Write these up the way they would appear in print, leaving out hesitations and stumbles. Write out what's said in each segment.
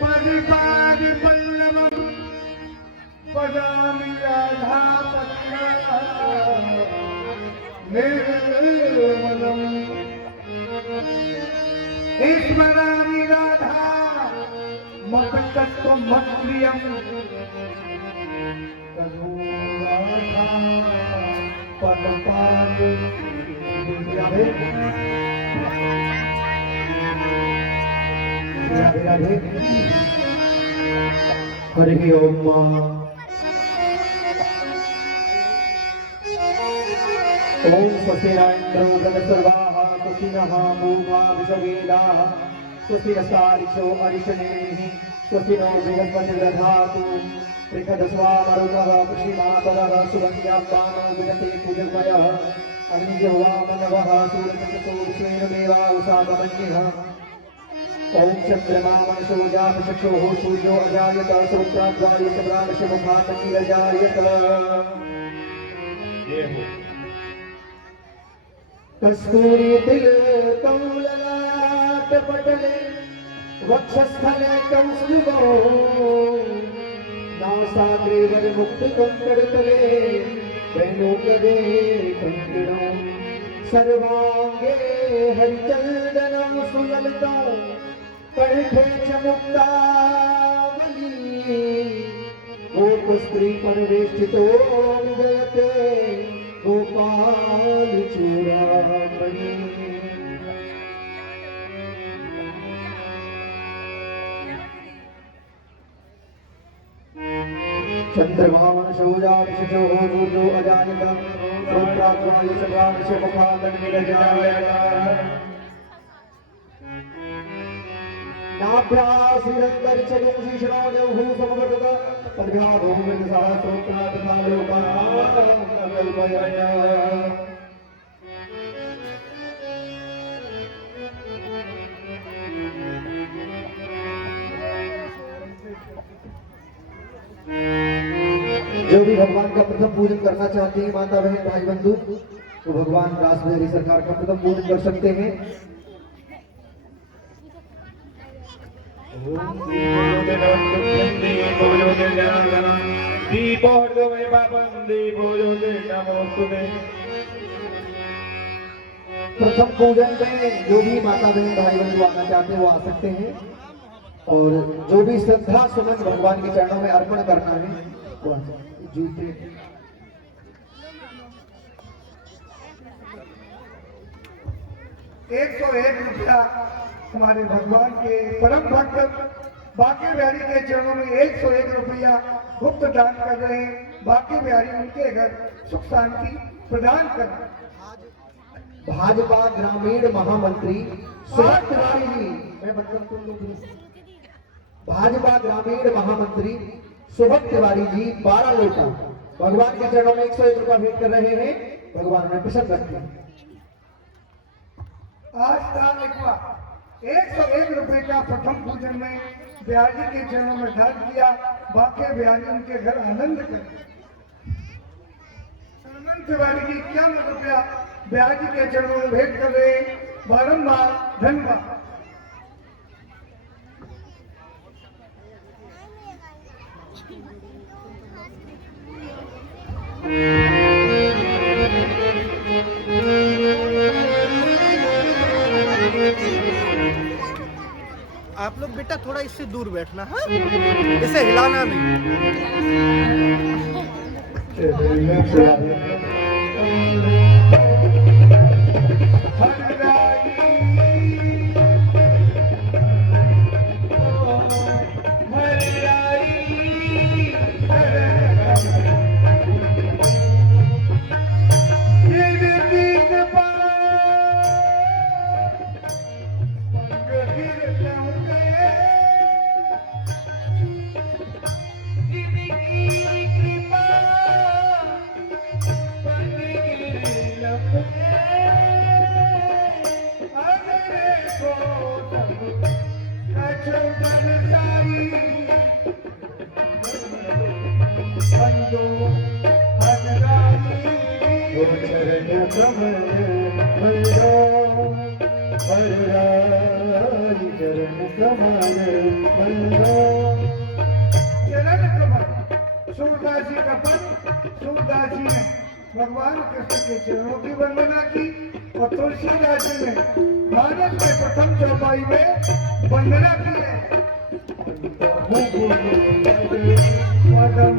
परिपाद पल्लवम पदामि राधापत्रं निर्मलम् स्मरामि राधा मत्तत्त्वमप्रियम् तनु राधा पदपाद राधे राधे हरि ओम। ओम स्वस्ति न इंद्रो वृद्धसर्वाः स्वस्ति नः पूर्वा विश्ववेदाः स्वस्ति नस्तारिक्षो अरिष्टनेमिः स्वस्ति नो बृहस्पतिर्दधातु त्रिखदस्वा मरुतः पुष्टिमातरः सुगन्ध्याप्तानो विदते पूजकमयः अग्निजह्वा मनवः सूर्यचक्षुषो विश्वेन देवा उषाकमन्यः। ओम चंद्रमा मनसो जातचक्षुः सूर्यो अजायत सूत्राद्वायो चन्द्रादशमुखात्मनिरजायत। कस्तूरी तिलकं ललाटपटले वक्षस्थले कौस्तुभो नासाग्रे वरमुक्तकङ्कणतले वेणुकरे कङ्किणो सर्वांगे हरिचन्दनं सुललितं कंठे च मुक्तावली गोपस्त्री परिवेष्टितो विजयते गोपाल चूड़ामणि। चंद्रमा मनसो जातचक्षुः सूर्यो अजायत सूत्राद्वायो चन्द्रादशमुखात्मनिरजायत। नाभ्यासिरन्तरिक्षगंसि श्रावणौ समवर्तत पद्भ्याधो मृगसः श्रोत्रात् तथा लोकान् जो भी भगवान का प्रथम पूजन करना चाहते हैं माता बहन भाई बंधु तो भगवान रासबिहारी सरकार का प्रथम पूजन कर सकते हैं। प्रथम पूजन में जो भी माता बहन भाई बंधु आना चाहते हैं वो आ सकते हैं और जो भी श्रद्धा सुमन भगवान के चरणों में अर्पण करना है वो जूते 101 रुपया हमारे भगवान के परम भक्त बाकी बिहारी के चरणों में 101 रुपया गुप्त दान कर रहे हैं। बाकी बिहारी उनके घर सुख शांति प्रदान कर। भाजपा ग्रामीण महामंत्री सुभक्त तिवारी जी, मैं मतलब तुम लोग भाजपा ग्रामीण महामंत्री सुभक्त तिवारी जी 12 लोटा भगवान के चरणों में 101 रुपया भेंट कर रहे हैं। भगवान में प्रसन्न रखें। आज का 101 रुपए का प्रथम पूजन में बिहारी के चरणों में दान किया। बाकी बिहारी उनके घर आनंद करें। सलमान तिवारी जी 51 रुपया बिहारी के चरणों में भेंट कर रहे हैं। बारंबार धन्यवाद। आप लोग बेटा थोड़ा इससे दूर बैठना है, इसे हिलाना नहीं। चरण कमल बंधो। चरण कमल सूरदास जी का पद, सूरदास जी ने भगवान कृष्ण के चरणों की वंदना की और तुलसीदास जी ने भारत के प्रथम चौपाई में वंदना की है। पदम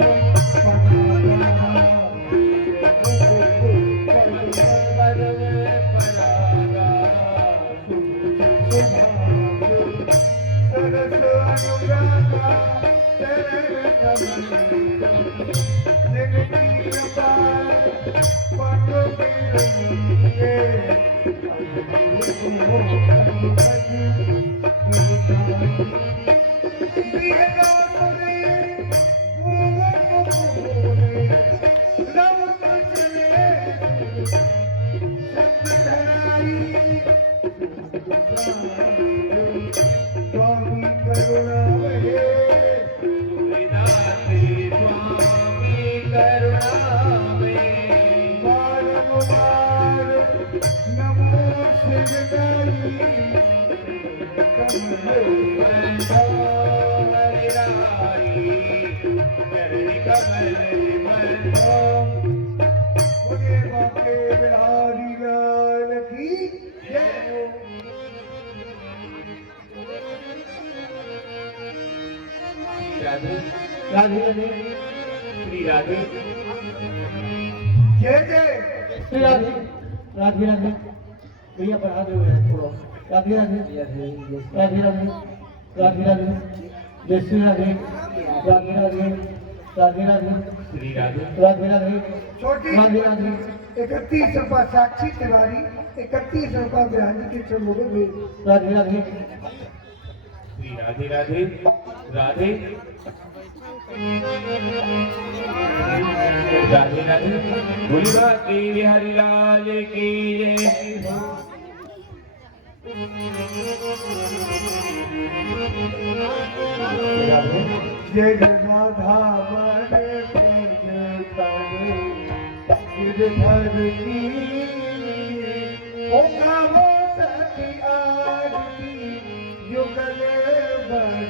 सरस अनुरागा चरण कमल जगती अपार पद के स्वामी करुणा बारंबार नमो शिवदाई बोले बाके बिहारी लाल की जय। राधे राधे राधे श्री राधे जय जय श्री राधे राधे राधे भैया बढ़ा दो थोड़ा। राधे राधे राधे राधे राधे राधे जय श्री राधे राधे राधे राधे राधे श्री राधे राधे राधे छोटी राधे राधे 31 रुपया साक्षी तिवारी, 31 रुपया बिहारी के चमोड़े में। राधे राधे श्री राधे राधे राधे राधे राधे भोलिबा के बिहारी लाल की जय। राधे जय राधा बड़े गिरधर की ओ गावो सखी आरती युगल भर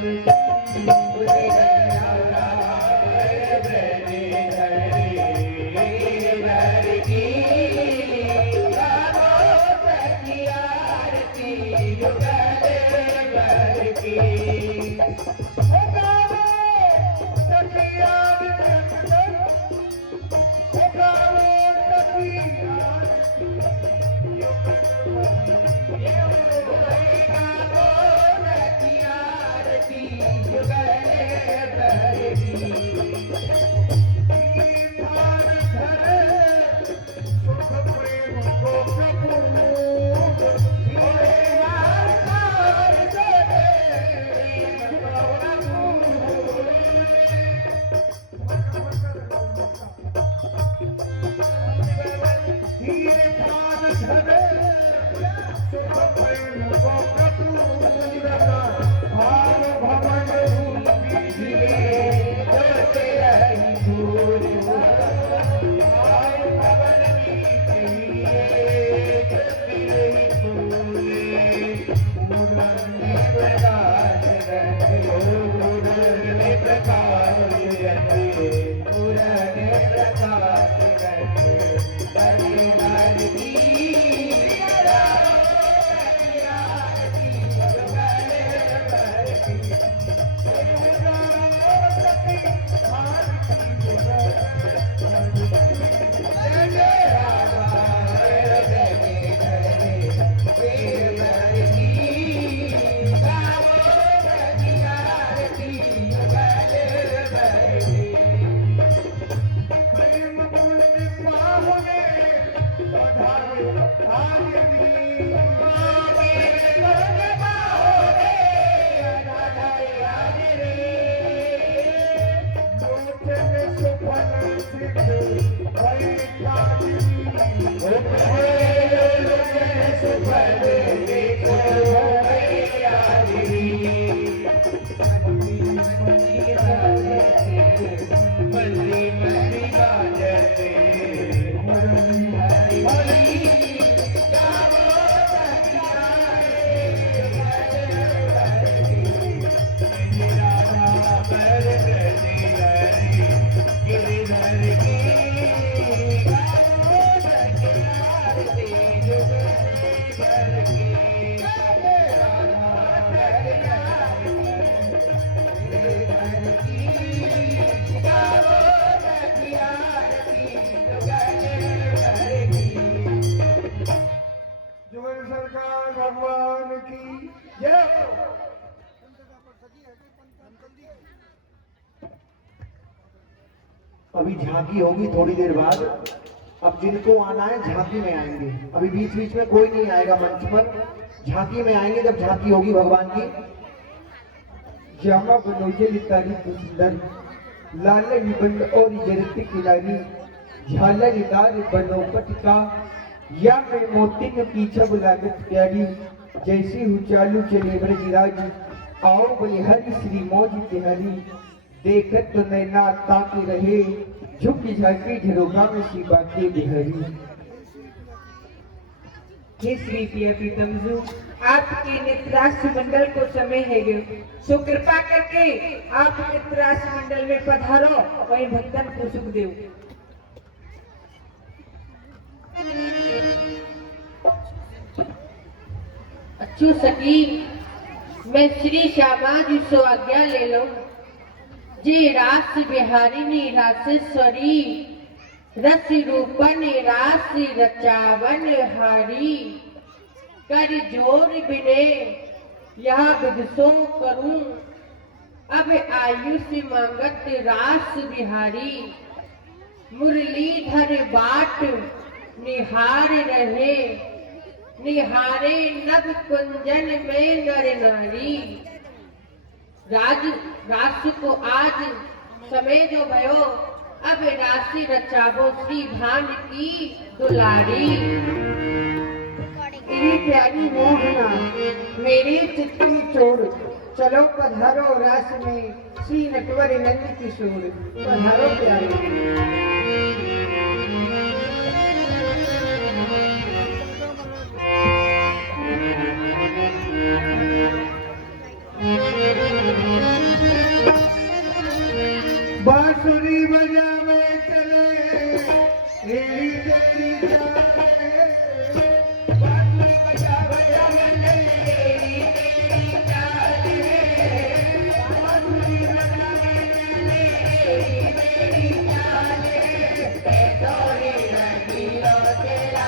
अभी झांकी होगी थोड़ी देर बाद। अब जिनको आना है झांकी में आएंगे, अभी बीच बीच में कोई नहीं आएगा मंच पर, झांकी में आएंगे जब झांकी होगी भगवान की। जामा बनोजे लितारी सुंदर लाल निबंध और जरती किलारी झालरदार बनोपट का या मैं मोती के पीछे बुलागत प्यारी जैसी हूँ चालू चले ब्रजराज आओ बलिहारी श्री मौज तिहारी देखत तो नैना ताके रहे झुकी झाकी झरोगा में शिवा के बिहारी। हे श्री प्रिय प्रीतमजू, आपके नित्राश मंडल को समय है गे, सो कृपा करके आप नित्राश मंडल में पधारो वही भक्तन को सुख देव। अच्छू सखी, मैं श्री श्यामा जी सो आज्ञा ले लो। जे रास बिहारी नी रासेश्वरी रस रूपन रास रचावन हारी कर जोर बिने यह विदसो करूं अब आयुष मांगत रास बिहारी मुरलीधर बाट निहार रहे निहारे नव कुंजन में नर नारी। रास को आज समय जो भयो अब राशि रचावो श्री भान की दुलारी। इनी प्यारी मोहना मेरी चित्ती चोर चलो पधारो रास में श्री नटवर नंद किशोर पधारो प्यारी। बांसुरी बजावे चले तेरी तेरी चाले बांसुरी बजावे चले तेरी तेरी चाले बांसुरी बजावे चले तेरी तेरी चाले तोरी लगी लो तेरा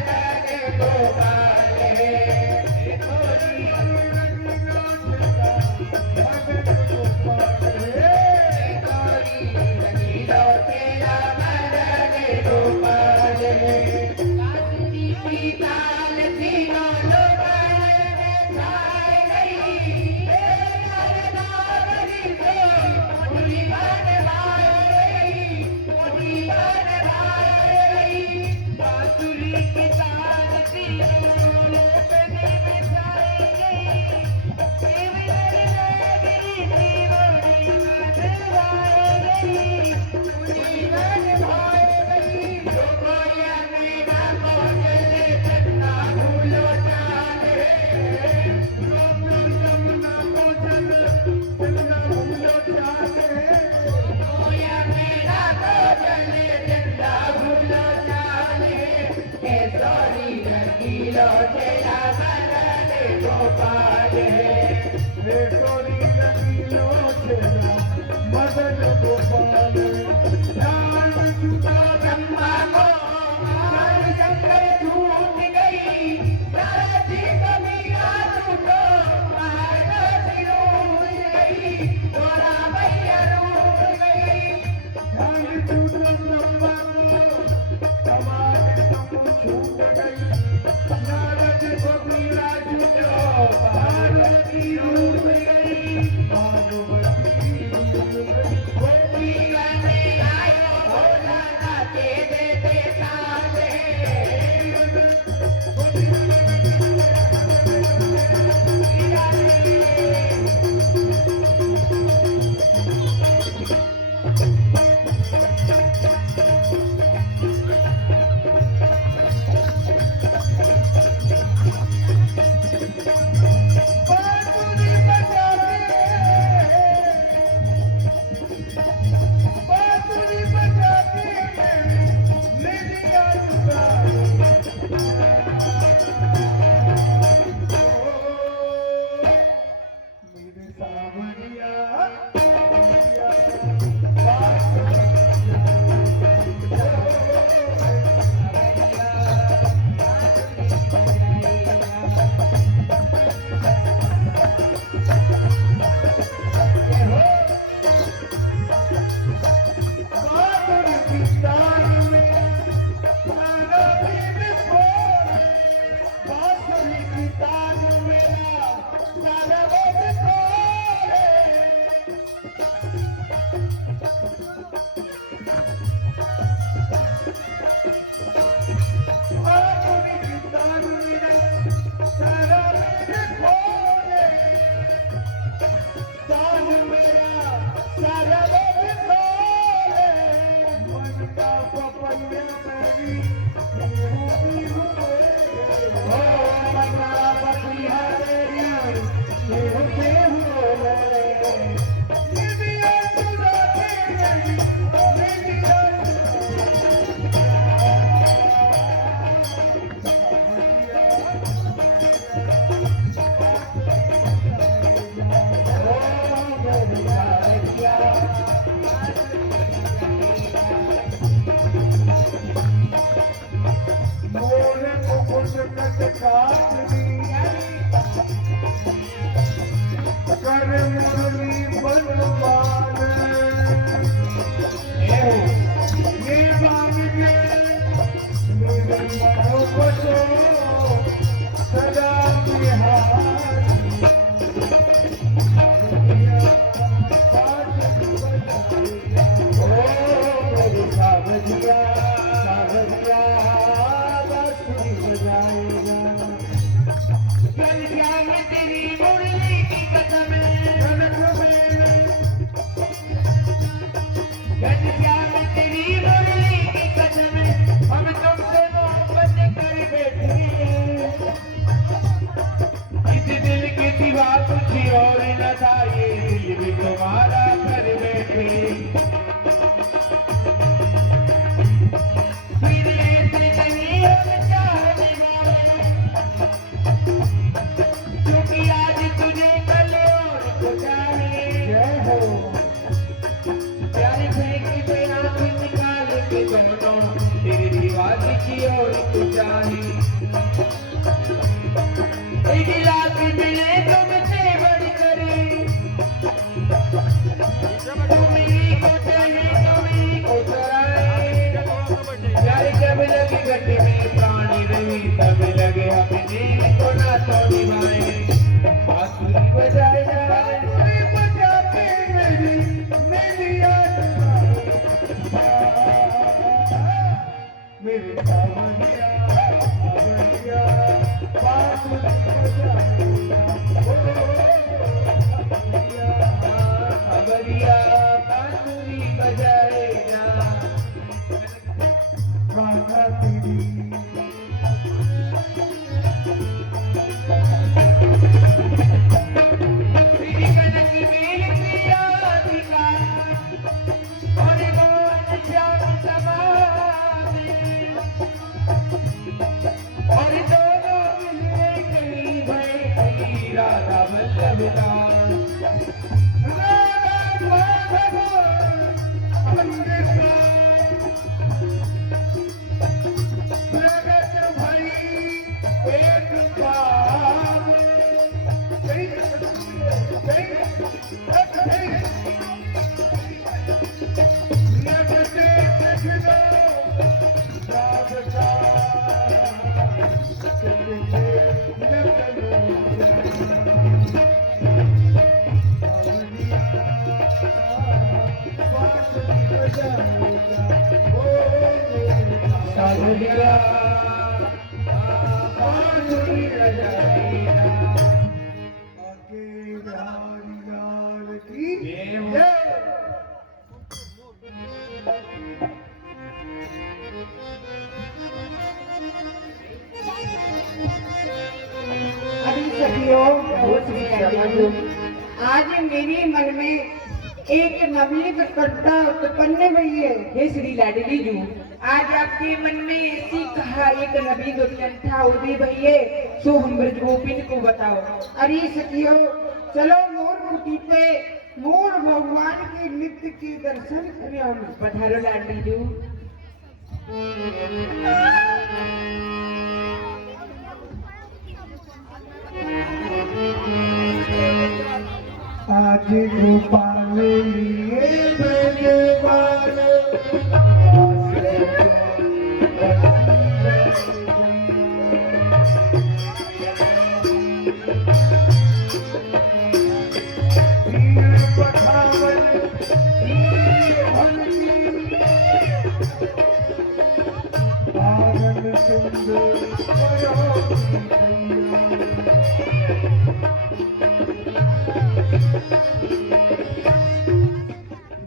मदन गोपाल तोरी लगी लो तेरा मदन गोपाल। तुम्हारा घर बैठे फिर ऐसे नहीं हम चाहने वाले क्योंकि आज तुझे कल और को चाहे जय हो प्यारे फेंक पे आंख निकाल के दोनों तेरी दीवार की ओर को चाहे एक लाख मिले तुमसे बढ़ करे तुम्ही को चाहे तुम्ही को चराए प्यारे जब लगे गड्ढे में प्राणी रही तब लगे अपने को ना तो निभाए बांसुरी बजाए जाए बांसुरी बजा के मेरी मेरे सावरिया सावरिया बांसुरी खबरिया बांसुरी बजाए जा गाना तेरी मेरी कनक मेल प्रिया अधिकार और गोवन श्याम समावे और दोनों मिले कहीं भय कहीं राधा वल्लभ दास सावरिया बांसुरी बजाए आगे बिहारी लाल की जय हो। जय। अभी सखियों आज मेरे मन में एक नवनीत कविता उत्पन्न हुई है। हे श्री लाडली जू, आज आपके मन में ऐसी कहा एक नवीन उत्कंठा उदय भई है, सो हम ब्रज गोपिन को बताओ। अरे सखियों, चलो मोर कुटी पे मोर भगवान के नृत्य के दर्शन करें हम। पधारो लाडली जू। आज गोपाल लिए भगवान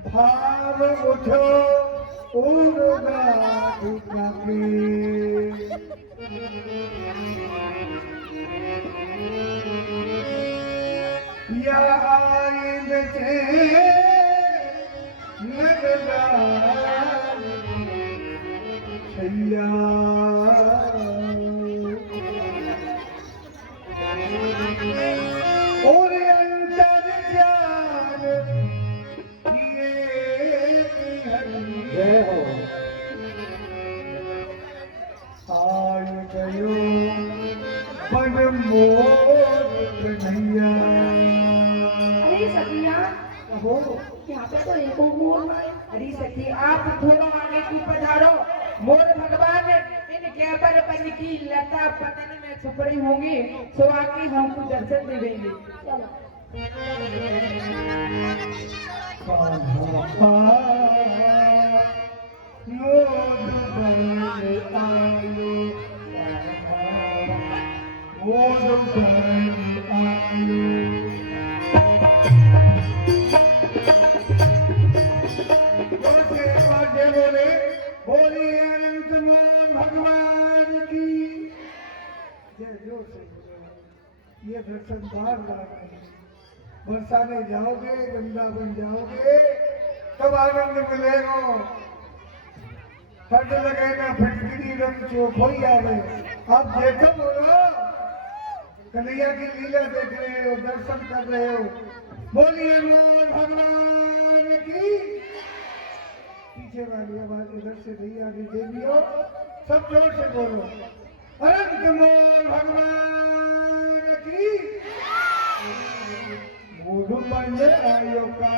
भाव उठो या आए बचे लगला छैया और अंतर ज्ञान जय हो आय गयो बन मोर कन्हैया। अरे सखिया, हो यहाँ पे तो एक मोर है। अरे सखी, आप थोड़ा आगे की पधारो। मोर भगवान इनके पर बन की लता पतन में छुपड़ी होंगी, तो आके हमको दर्शन देंगे। चलो। बोलिए अनंत भगवान की जय। जो से ये दर्शन बार बार बरसाने जाओगे, वृंदावन जाओगे, तब आनंद मिलेगा। फट लगे ना फटकरी रंग चोखो ही आवे। आप देखो बोलो, कन्हैया की लीला देख रहे हो, दर्शन कर रहे हो। बोलिए मोर भगवान की। पीछे वाली आवाज इधर से नहीं आ रही, देवियों सब जोर से बोलो, अनंत मोर भगवान की। मोरू पंज आयो का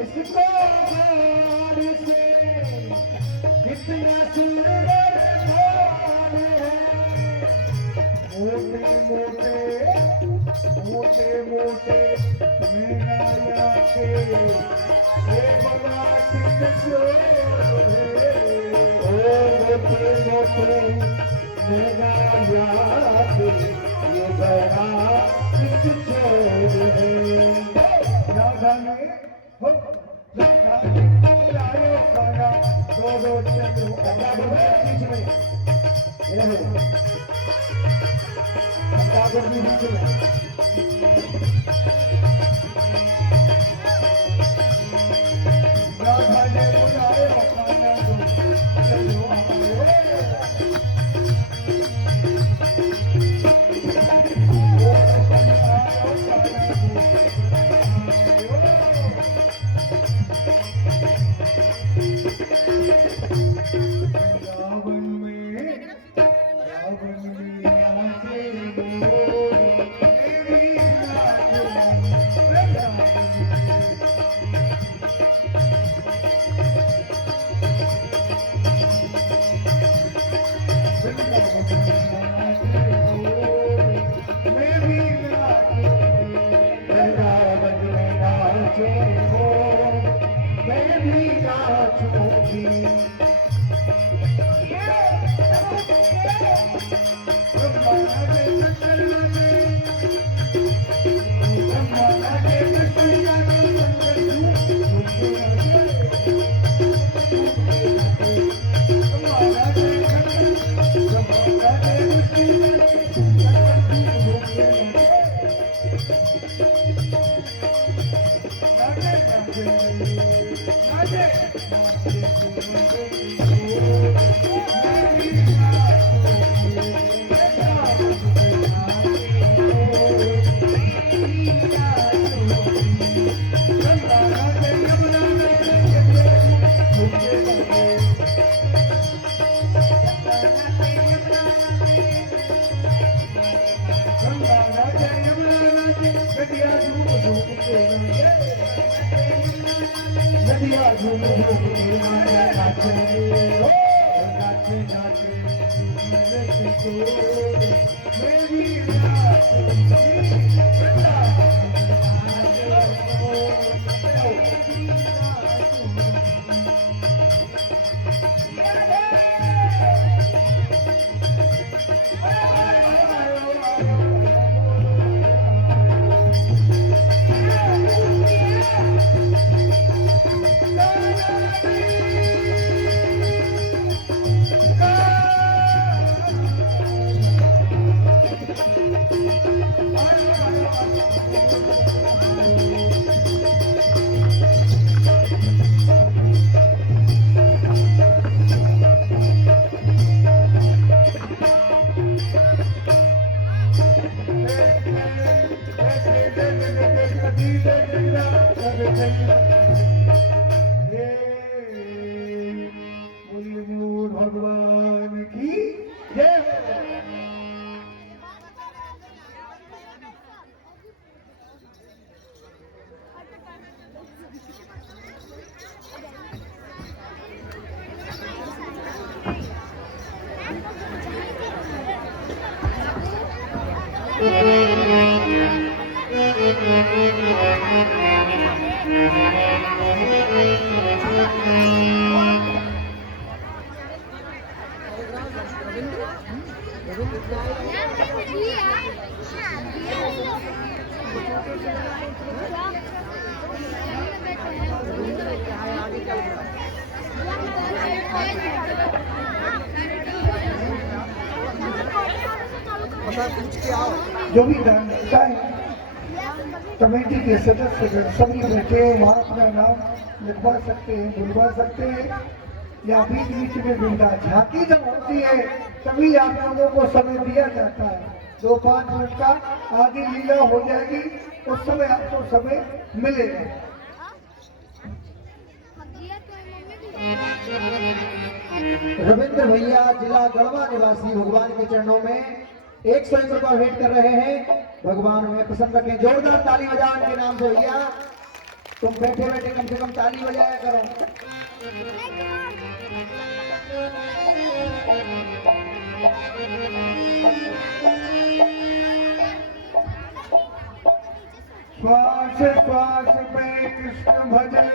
इसको गौर से कितना सुंदर भगवान है। मोटे मोटे मोटे मोटे मेरा के बड़ा किशोर है। मोटे मोटे मेरा ये बड़ा किशोर है। राधा ने हो लायो खाना दो चलो बीच में ये हो बीच में राधा ने बुलायो खाना दो चलो जो भी दान देता है कमेटी के सदस्य सभी बैठे हैं, वहाँ अपना नाम लिखवा सकते हैं, बुलवा सकते हैं, या बीच बीच में बिंदा झांकी जब होती है तभी आप लोगों को समय दिया जाता है। 2-5 मिनट का आगे लीला हो जाएगी, उस समय आपको समय मिलेगा। रविंद्र भैया जिला गढ़वा निवासी भगवान के चरणों में 101 रुपया भेंट कर रहे हैं। भगवान में प्रसन्न रखें। जोरदार ताली बजाओ इनके नाम से भैया। तुम बैठे बैठे कम से कम ताली बजाया करो। श्वास श्वास में कृष्ण भजन,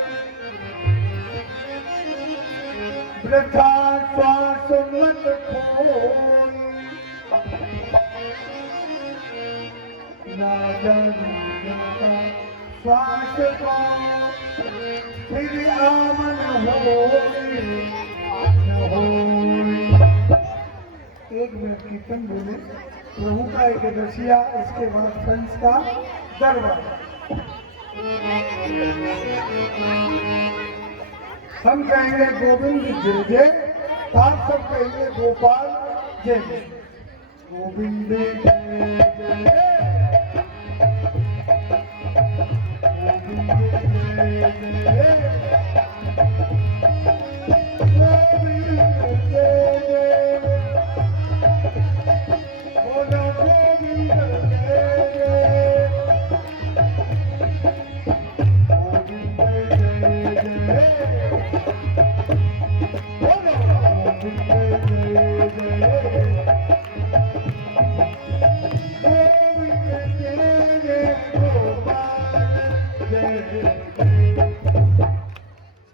वृथा श्वास मत खोई, नादन श्वास को फिर आमन होई न होई। 1 मिनट कीर्तन बोले, प्रभु का एक रसिया, इसके बाद कंस का दरबार। हम कहेंगे गोविंद जय जय, आप सब कहेंगे गोपाल जय जय। गोविंद जय जय,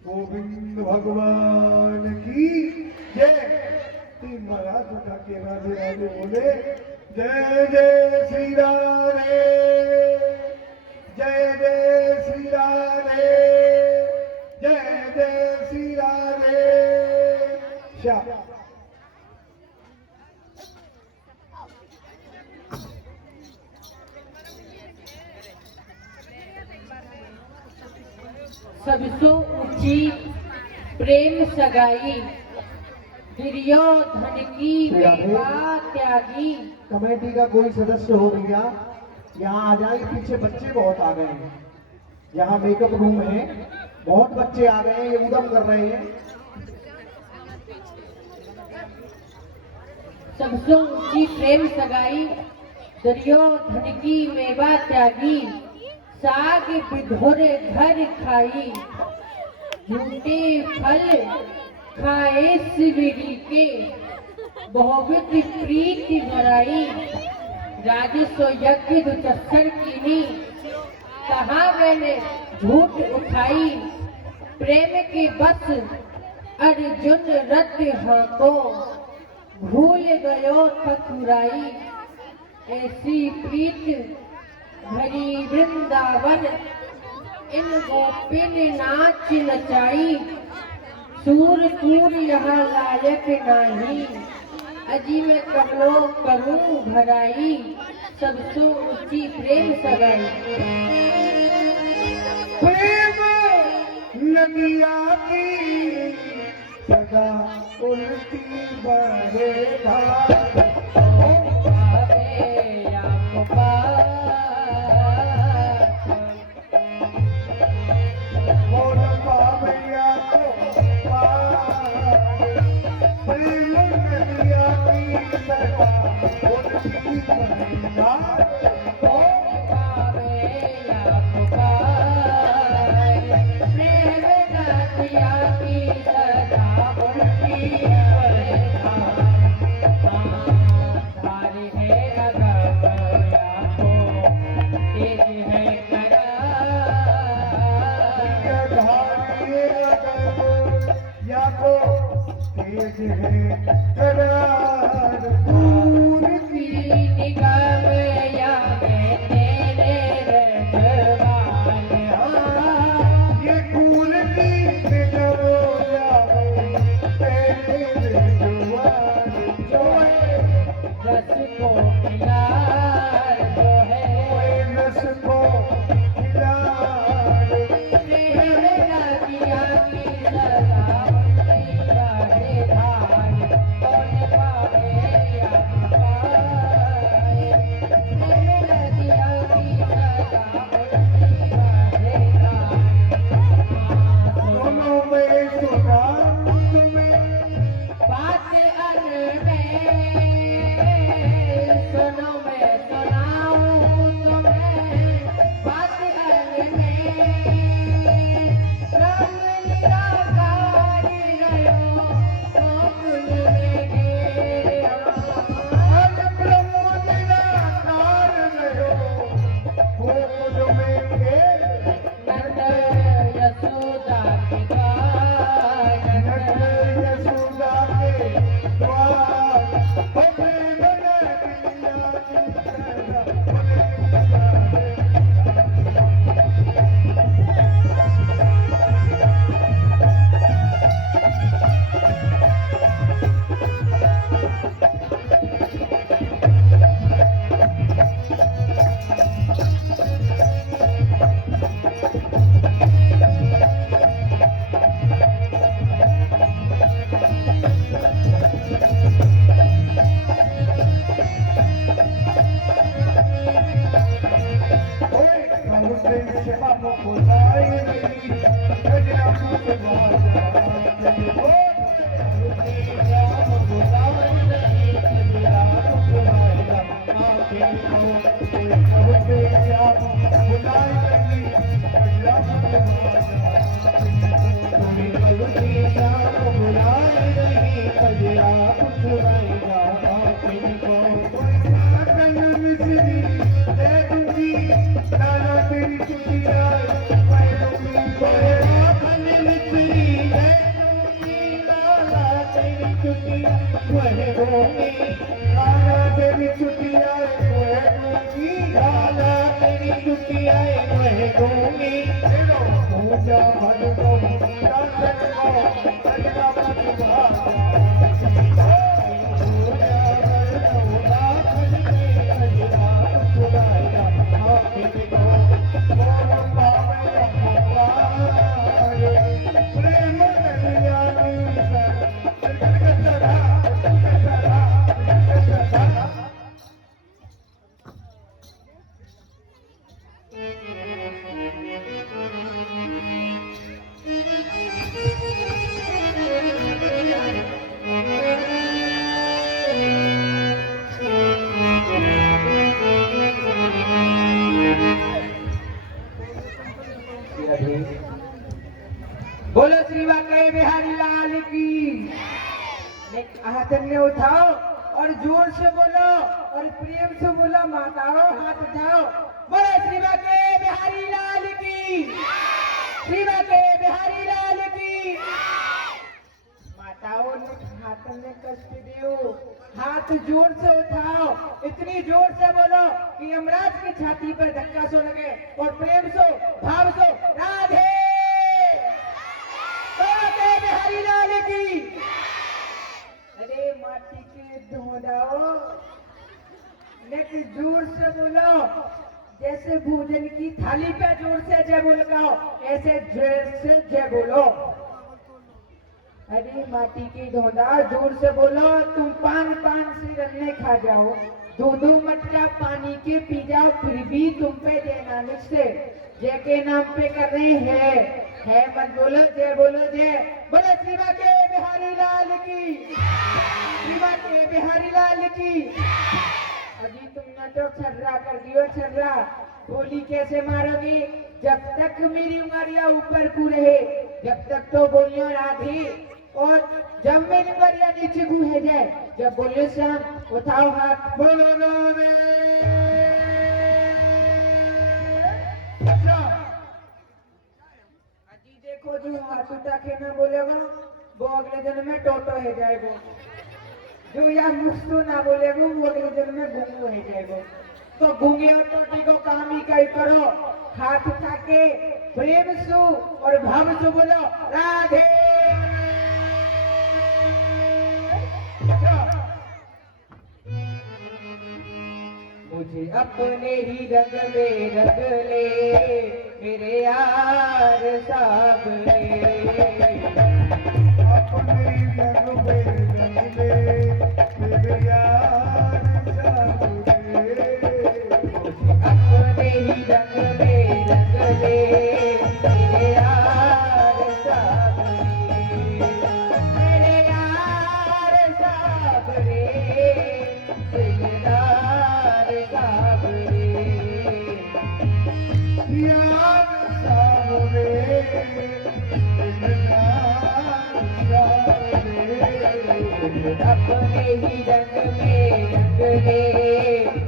गोविंद भगवान की जय। 3 बार हाथ उठा के राधे राधे बोले, जय जय श्री राधे, जय जय श्री राधे, जय जय श्री राधे। शाबाश। सबसो ऊंची प्रेम सगाई, दुर्योधन की मेवा त्यागी। कमेटी का कोई सदस्य हो भैया यहाँ आ जाए। पीछे बच्चे बहुत आ गए हैं, यहाँ मेकअप रूम है, बहुत बच्चे आ गए हैं, ये उदम कर रहे हैं। सबसो ऊंची प्रेम सगाई, दुर्योधन की मेवा त्यागी। साग बिधोरे घर खाई, झूठे फल खाए शिवरी के। बहुविध प्रीति भराई, राजस्व यज्ञ दुचस्सर कीनी। कहा मैंने झूठ उठाई, प्रेम के बस अर्जुन रथ हाको। भूल गयो ठकुराई, ऐसी प्रीत भरी वृंदावन। इन गोपिन नाच नचाई, सूर सूर यहाँ लायक नाही। अजी मैं कमलो करूं भराई, सबसो ऊंची प्रेम सगाई। प्रेम नदिया की सदा उल्टी बहे धार। तेज है करा रस को मिला जो है रस को खिला मेरा दिया की सदा बाहे धार कौन पावे या पाए मेरा दिया की सदा बाहे धार दोनों में सुना तुम्हें बात अन में सुनो मैं सुनाऊं तुम्हें बात अन में रंग निराकार रहो गोकुल में घेरा आज ब्रह्म निराकार रहो गोकुल में खेल नंद यशोदा के द्वार नंद यशोदा के द्वार प्रेम ने दिया बोलो श्री वाकई बिहारी लाल की। हाथ में उठाओ और जोर से बोलो और प्रेम से बोलो, माताओं हाथ उठाओ। बोलो श्री वाकई बिहारी लाल की, श्री वाकई बिहारी लाल की। माताओं ने हाथ में कष्ट दियो, हाथ जोर से उठाओ, इतनी जोर से बोलो कि यमराज की छाती पर धक्का सो लगे और प्रेम सो भाव सो राधे बिहारी लाल की। अरे माटी के धोदाओ, लेकिन जोर से बोलो, जैसे भोजन की थाली पे जोर से जय बोल गाओ, ऐसे जोर से जय बोलो। अरे माटी की धोंदा, जोर से बोलो। तुम पान पान से रन्ने खा जाओ, दो दो मटका पानी के पी जाओ, फिर भी तुम पे देना निश्चय। जय के नाम पे कर रहे हैं, है मत बोलो, जय बोलो, जय बोलो। शिवा के बिहारी लाल की, शिवा के बिहारी लाल की। अभी तुमने तो छर्रा कर दियो, छर्रा। गोली कैसे मारोगी? जब तक मेरी उंगलियां ऊपर को रहे, जब तक तो बोलियो राधे, और जब मेरी उंगलियां नीचे को है जाए, जब बोलियो श्याम, उठाओ हाथ, बोलो राधे। अजी देखो, जो हाथ उठा के ना बोलेगा वो अगले जन्म में टोटो है जाएगा, जो यार मुझको ना बोलेगा वो अगले जन्म में गूंगू है जाएगा। तो गूंगे और टोटी को काम ही कई करो, हाथ उठा के प्रेम सु और भाव सु बोलो राधे। मुझे अपने ही रंग में रंग ले मेरे यार सावरे। अपने रंग में रंग ले मेरे यार सावरे। अपने ही रंग में रंग ले मेरे यार सावरे। मेरे यार सावरे दिलदार सावरे। यार सावरे अपने ही रंग में रंग ले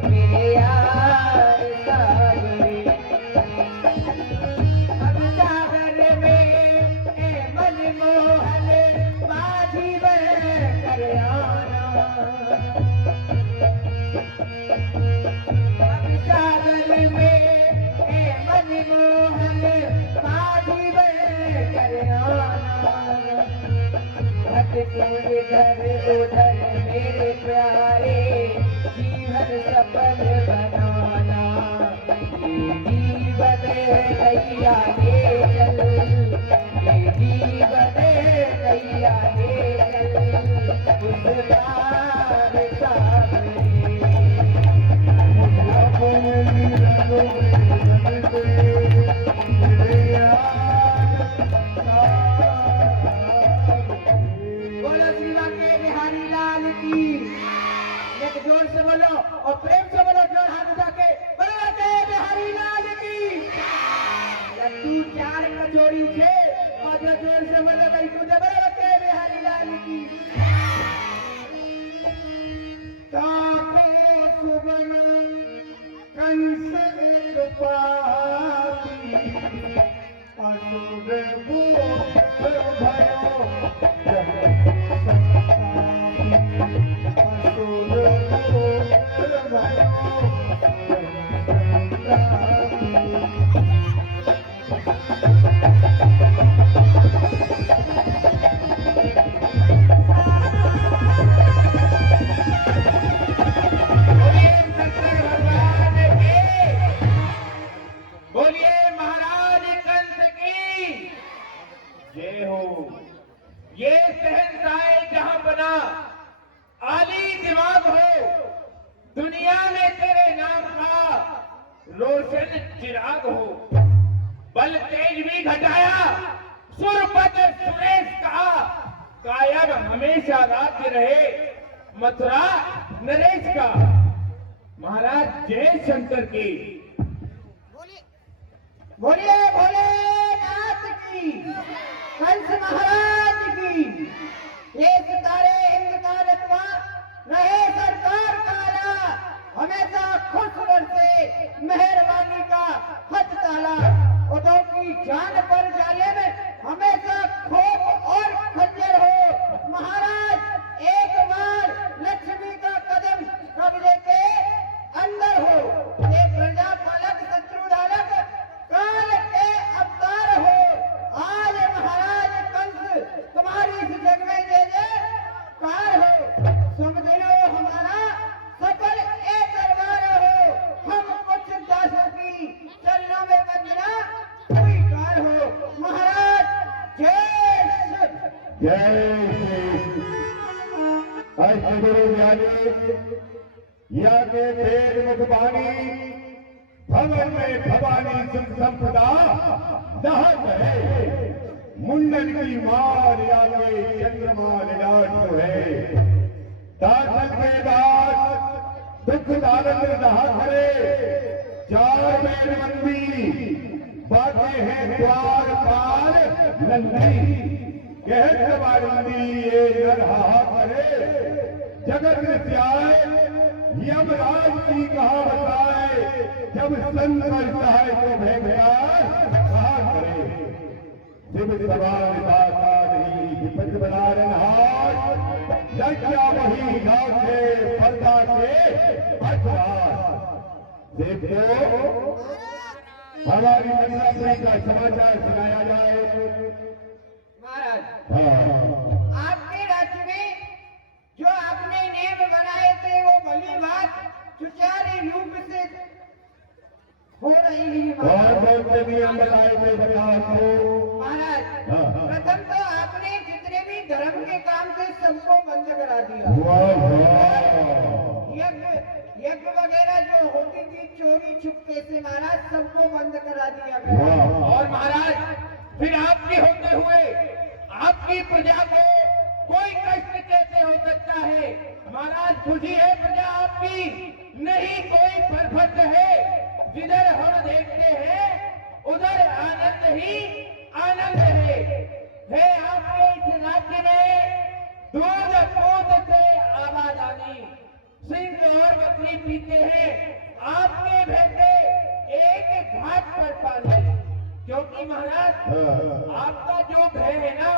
मेरे यार सावरे। अब सागर में ए मनमोहन माझी बह कर आना। अब सागर में ए मनमोहन माझी बह कर आना। भटकूं इधर उधर मेरे प्यारे जीवन सफल बनाना। ये जीवन नैया ले चल, ये जीवन नैया ले चल उस पार सावरे। बोलो श्रीवा के बिहारी लाल की। एक जोर से बोलो और प्रेम से बोलो, जोर हाथ उठा के बोलो के बिहारी लाल की। लड्डू चार कचोरी छे और जो जोर से बोलो भाई तुझे बोलो के बिहारी लाल की। ताको सुबन कंस एक पाती असुर भूत भयो असुर भूत भयो। बोलिए शंकर भगवान की, बोलिए महाराज कंस की जय हो। ये शहंशाह जहां बना आली दिमाग हो, दुनिया में तेरे नाम का रोशन चिराग हो। बल तेज भी घटाया सुरपत सुरेश का, कायम हमेशा राज्य रहे मथुरा नरेश का। महाराज जय शंकर की। बोलिए भोलेनाथ की, कंस महाराज की। ये सितारे हिंद का रतवा रहे सरकार काला, हमेशा खुश बरसे मेहरबानी का हथ ताला। उदों की जान पर जाले में हमेशा खोप और खंजर हो। महाराज एक बार लक्ष्मी का कदम कब्जे के अंदर हो। ये प्रजा पालक शत्रुधारक काल के अवतार हो। आज महाराज कंस तुम्हारी इस जग में जय जयकार हो। समझ लो हमारा सकल एक दरबार हो। हम कुछ दासों की चरणों में वंदना स्वीकार हो। महाराज जय शिव। जय श्री गुरु ज्ञानी या के तेज मुख बानी भवन में भवानी सुख संपदा दहत है। मुंडन की मार या के चंद्रमा निराश है। दासल के दास दुख दारिद्र दहा करे। चार बेर मंदी बातें हैं द्वार पार नंदी। कहत बारिंदी ये नरहा करे। जगत नित्याय यमराज की कहा बताए। जब संत करता है तो भयंकर कहा करे। शिव सवार दाता नहीं विपद बना रनहार। लज्जा वही नाचे पर्दा के अखबार। देखो हमारी नवरात्रि का समाचार सुनाया जाए। महाराज हाँ आपके राज्य में जो आपने नियम बनाए थे वो भली बात सुचारू रूप से महाराज। कौन से नियम बताए थे बताओ हमको। महाराज हाँ, हाँ। प्रथम तो आपने जितने भी धर्म के काम थे सबको बंद करा दिया। वाह वाह। यज्ञ वगैरह जो होती थी चोरी छुपके से महाराज सबको बंद करा दिया गया। वाह। और महाराज फिर आपके होते हुए आपकी प्रजा को कोई कष्ट कैसे हो सकता है? महाराज खुशी है प्रजा आपकी, नहीं कोई परफत है। जिधर हम देखते हैं उधर आनंद ही आनंद है आपके इस राज्य में दूध पोत से आबादानी सिंह और बकरी पीते हैं, आपके भेजे एक घाट पर पानी। क्योंकि महाराज आपका जो भय है ना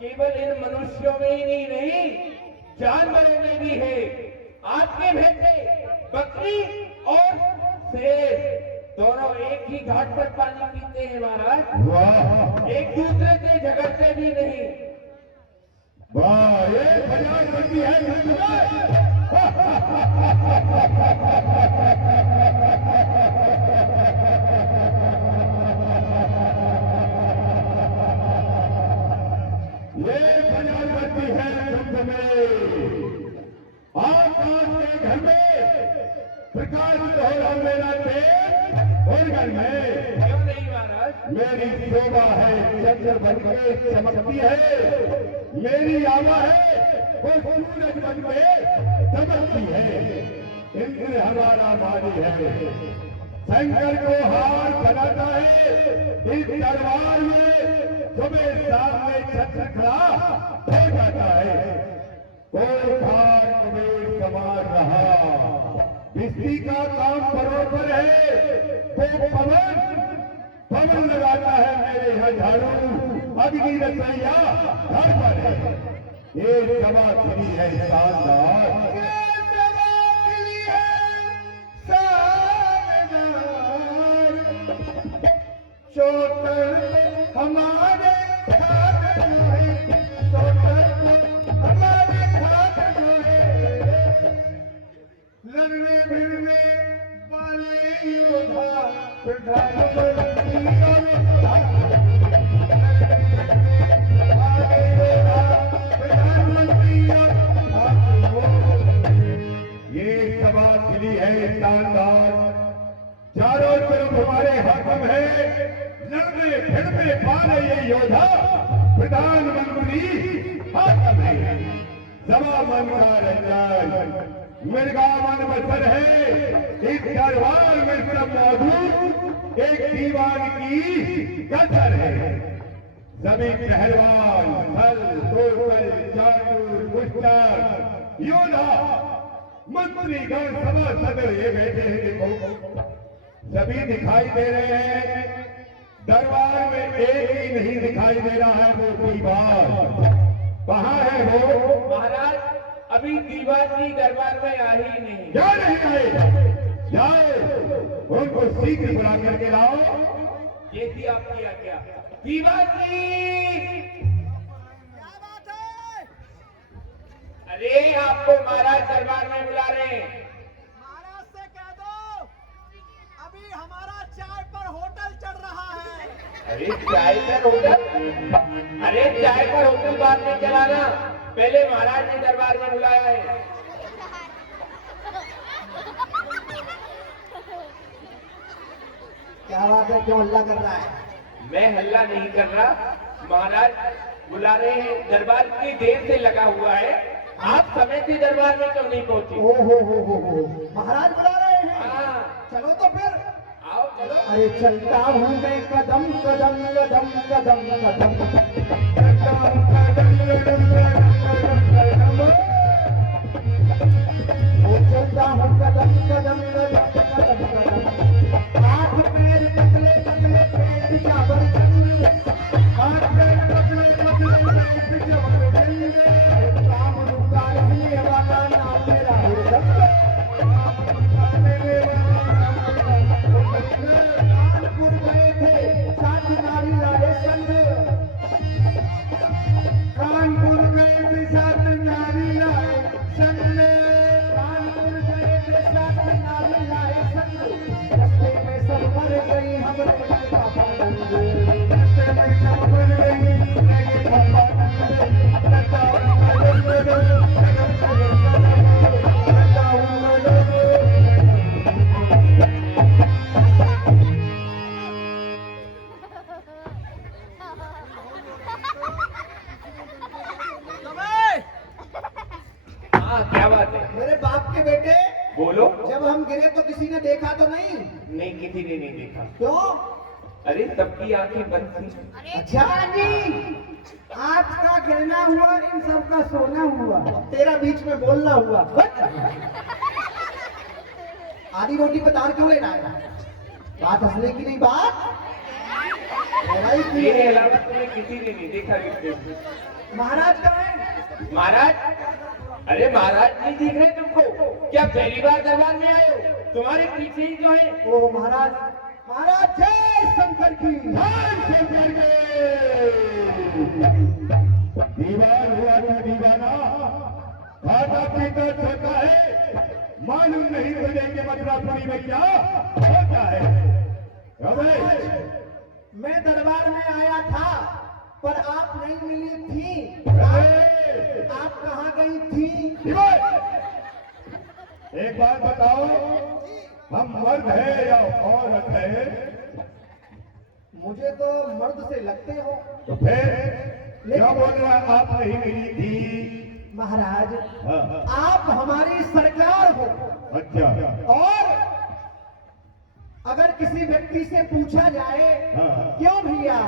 केवल इन मनुष्यों में ही नहीं जानवरों में भी है। आपके भेजे बकरी और शेर दोनों एक ही घाट पर पानी पीते हैं महाराज, वाह एक दूसरे से झगड़ते भी नहीं। वाह, ये बाजार बनती है घर में। ये बाजार बनती है धुंध में। आकाश के घर में प्रकाशित हो रहा मेरा तेज और घर में क्यों नहीं महाराज? मेरी शोभा है चंद्र बन के चमकती है, मेरी आवा है वो सूरज बन के चमकती है। इंद्र हमारा माली है, शंकर को हार बनाता है। इस दरबार में सुबह सामने छत्र खड़ा हो जाता है। कोई भार तुम्हें संभाल रहा, बिजली का काम बरोबर है। वो पवन लगाता है मेरे यहाँ झाड़ू, अग्नि रसैया घर पर है। ये सभा खड़ी है शानदार, चोटर हमारे खाद है, चोटर हमारे खाद है। लड़ने भिड़ने वाले योद्धा प्रधानमंत्री और प्रधानमंत्री ये सभा खिली है शानदार, चारों तरफ हमारे हाकम है। लड़ने भिड़ने वाले ये योद्धा प्रधानमंत्री हाकम है। सभा मन का रंजन मिर्गा मन बसर है। इस दरबार में सब मौजूद एक दीवान की कसर है। सभी पहलवान फल तोड़कर चाटुर पुष्कर योद्धा मंत्रीगण सभा सदर ये बैठे हैं। देखो सभी दिखाई दे रहे हैं, दरबार में एक ही नहीं दिखाई दे रहा है, वो दीवार कहाँ है वो? महाराज अभी दीवार जी दरबार में आ ही नहीं। क्या नहीं आए? जाओ उनको शीघ्र बुला करके लाओ। ये थी आपकी आज्ञा। दीवार जी, क्या बात है? अरे आपको महाराज दरबार में बुला रहे हैं। महाराज से कह दो अभी हमारा चाय पर होटल चल रहा है। अरे चाय पर होटल, अरे चाय पर होटल बाद में चलाना, पहले महाराज ने दरबार में बुलाया है। क्या बात है, क्यों हल्ला कर रहा है? मैं हल्ला नहीं कर रहा, महाराज बुला रहे हैं। दरबार की देर से लगा हुआ है, आप समय से दरबार में क्यों नहीं पहुंचे? हो महाराज बुला रहे हैं। हाँ चलो तो फिर। आओ चलो। अरे चलता हूँ मैं कदम कदम कदम कदम कदम चलता हूँ कदम कदम कदम कदम कदम। आठ पैर पतले पतले पेट चावल आठ पैर पतले पतले पेट चावल काम रुका रहने वाला नाम मेरा कानपुर गए थे साथ नारी लाए संग। कानपुर गए थे साथ नारी लाए संग। कानपुर गए थे साथ नारी लाए संग। रस्ते में सब मर गई के बेटे, बोलो। जब हम गिरे तो किसी ने देखा तो नहीं? नहीं, किसी ने नहीं देखा। क्यों? अरे सबकी आंखें बंद थी। अच्छा जी, आपका गिरना हुआ, इन सबका सोना हुआ। तेरा बीच में बोलना हुआ। आधी रोटी पे दाल क्यों ले रहा है? बात हंसने की नहीं, बात लड़ाई की मेरे है। अलावा तुम्हें किसी ने नहीं देखा विक्टेश। महाराज कहाँ है? महाराज, अरे महाराज नहीं दिख रहे तुमको? क्या पहली बार दरबार में आए हो? तुम्हारे पीछे ही जो है। ओ महाराज, महाराज जय शंकर की। दीवार हुआ था दीवाना, खाता पीता सोता है, मालूम नहीं तुझे कि मथुरापुरी में क्या होता है। अबे, मैं दरबार में आया था पर आप नहीं मिली थी। अबे, आप कहाँ गई थी? दीवार, एक बात बताओ, हम मर्द है या औरत है? मुझे तो मर्द से लगते हो। तो फिर क्या बोल रहा है, आप नहीं मिली थी? महाराज, हाँ, आप हमारी सरकार हो अच्छा, और अगर किसी व्यक्ति से पूछा जाए हाँ। क्यों भैया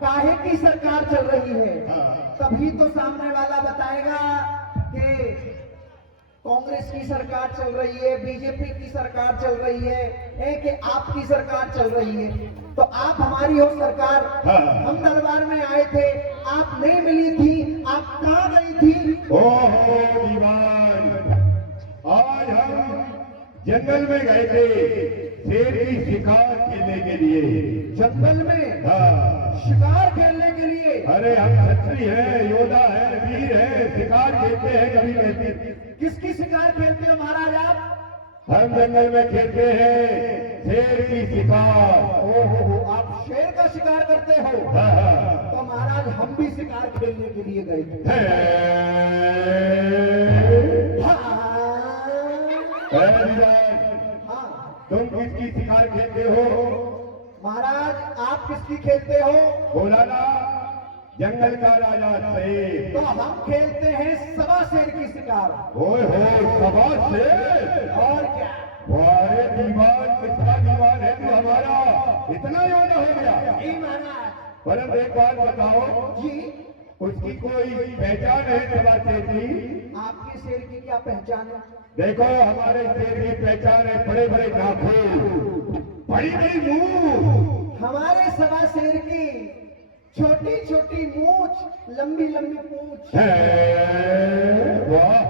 काहे की सरकार चल रही है, हाँ। तभी तो सामने वाला बताएगा कि कांग्रेस की सरकार चल रही है, बीजेपी की सरकार चल रही है, कि आपकी सरकार चल रही है। तो आप हमारी हो सरकार। हाँ। हम दरबार में आए थे, आप नहीं मिली थी, आप कहाँ गई थी? ओहो दीवान, आज हम जंगल में गए थे शेर की शिकार खेलने के लिए। जंगल में हाँ, शिकार खेलने के लिए? अरे हम क्षत्रिय हैं, योद्धा हैं, वीर हैं, शिकार खेलते हैं कभी कहते। किसकी शिकार खेलते हो महाराज आप? हम जंगल में खेलते हैं शेर की शिकार। ओहो, आप शेर का शिकार करते हो? हाँ, हाँ। तो महाराज हम भी शिकार खेलने के लिए गए थे। है दीवान, हाँ तुम किसकी शिकार खेलते हो? महाराज, आप किसकी खेलते हो? बोला ना, जंगल का राजा शेर। तो हम खेलते हैं सवा शेर की शिकार। ओए हो, सवा शेर। और क्या? अरे दीवान, किसका दीवान है तू हमारा? इतना योद्धा हो गया। जी महाराज। परंतु एक बात बताओ, जी, उसकी कोई पहचान है सवा शेर की? आपके शेर की क्या पहचान है? देखो, हमारे शेर की पहचान है बड़े बड़े नाखून, बड़ी बड़ी मुंह। हमारे सवा शेर की छोटी छोटी मूछ, लंबी लंबी पूंछ। वाह,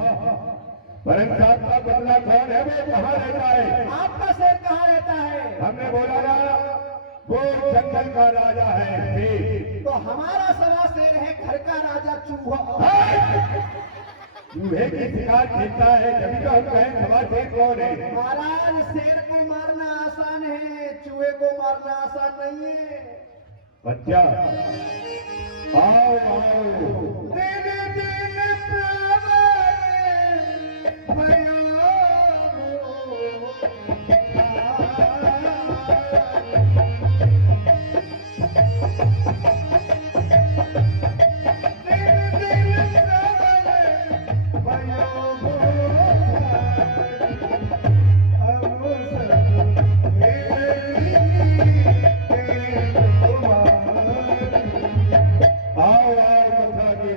परंतु आपका बदला कौन है? वो कहाँ रहता है? आपका शेर कहाँ रहता है? हमने बोला ना, वो जंगल का राजा है शेर। तो हमारा सवा शेर है घर का राजा चूहा। चूहे की शिकार खेलता है, जब तो हम कहें सवा शेर कौन है? महाराज, शेर को मारना आसान है, चूहे को मारना आसान नहीं है। अच्छा, आओ आओ।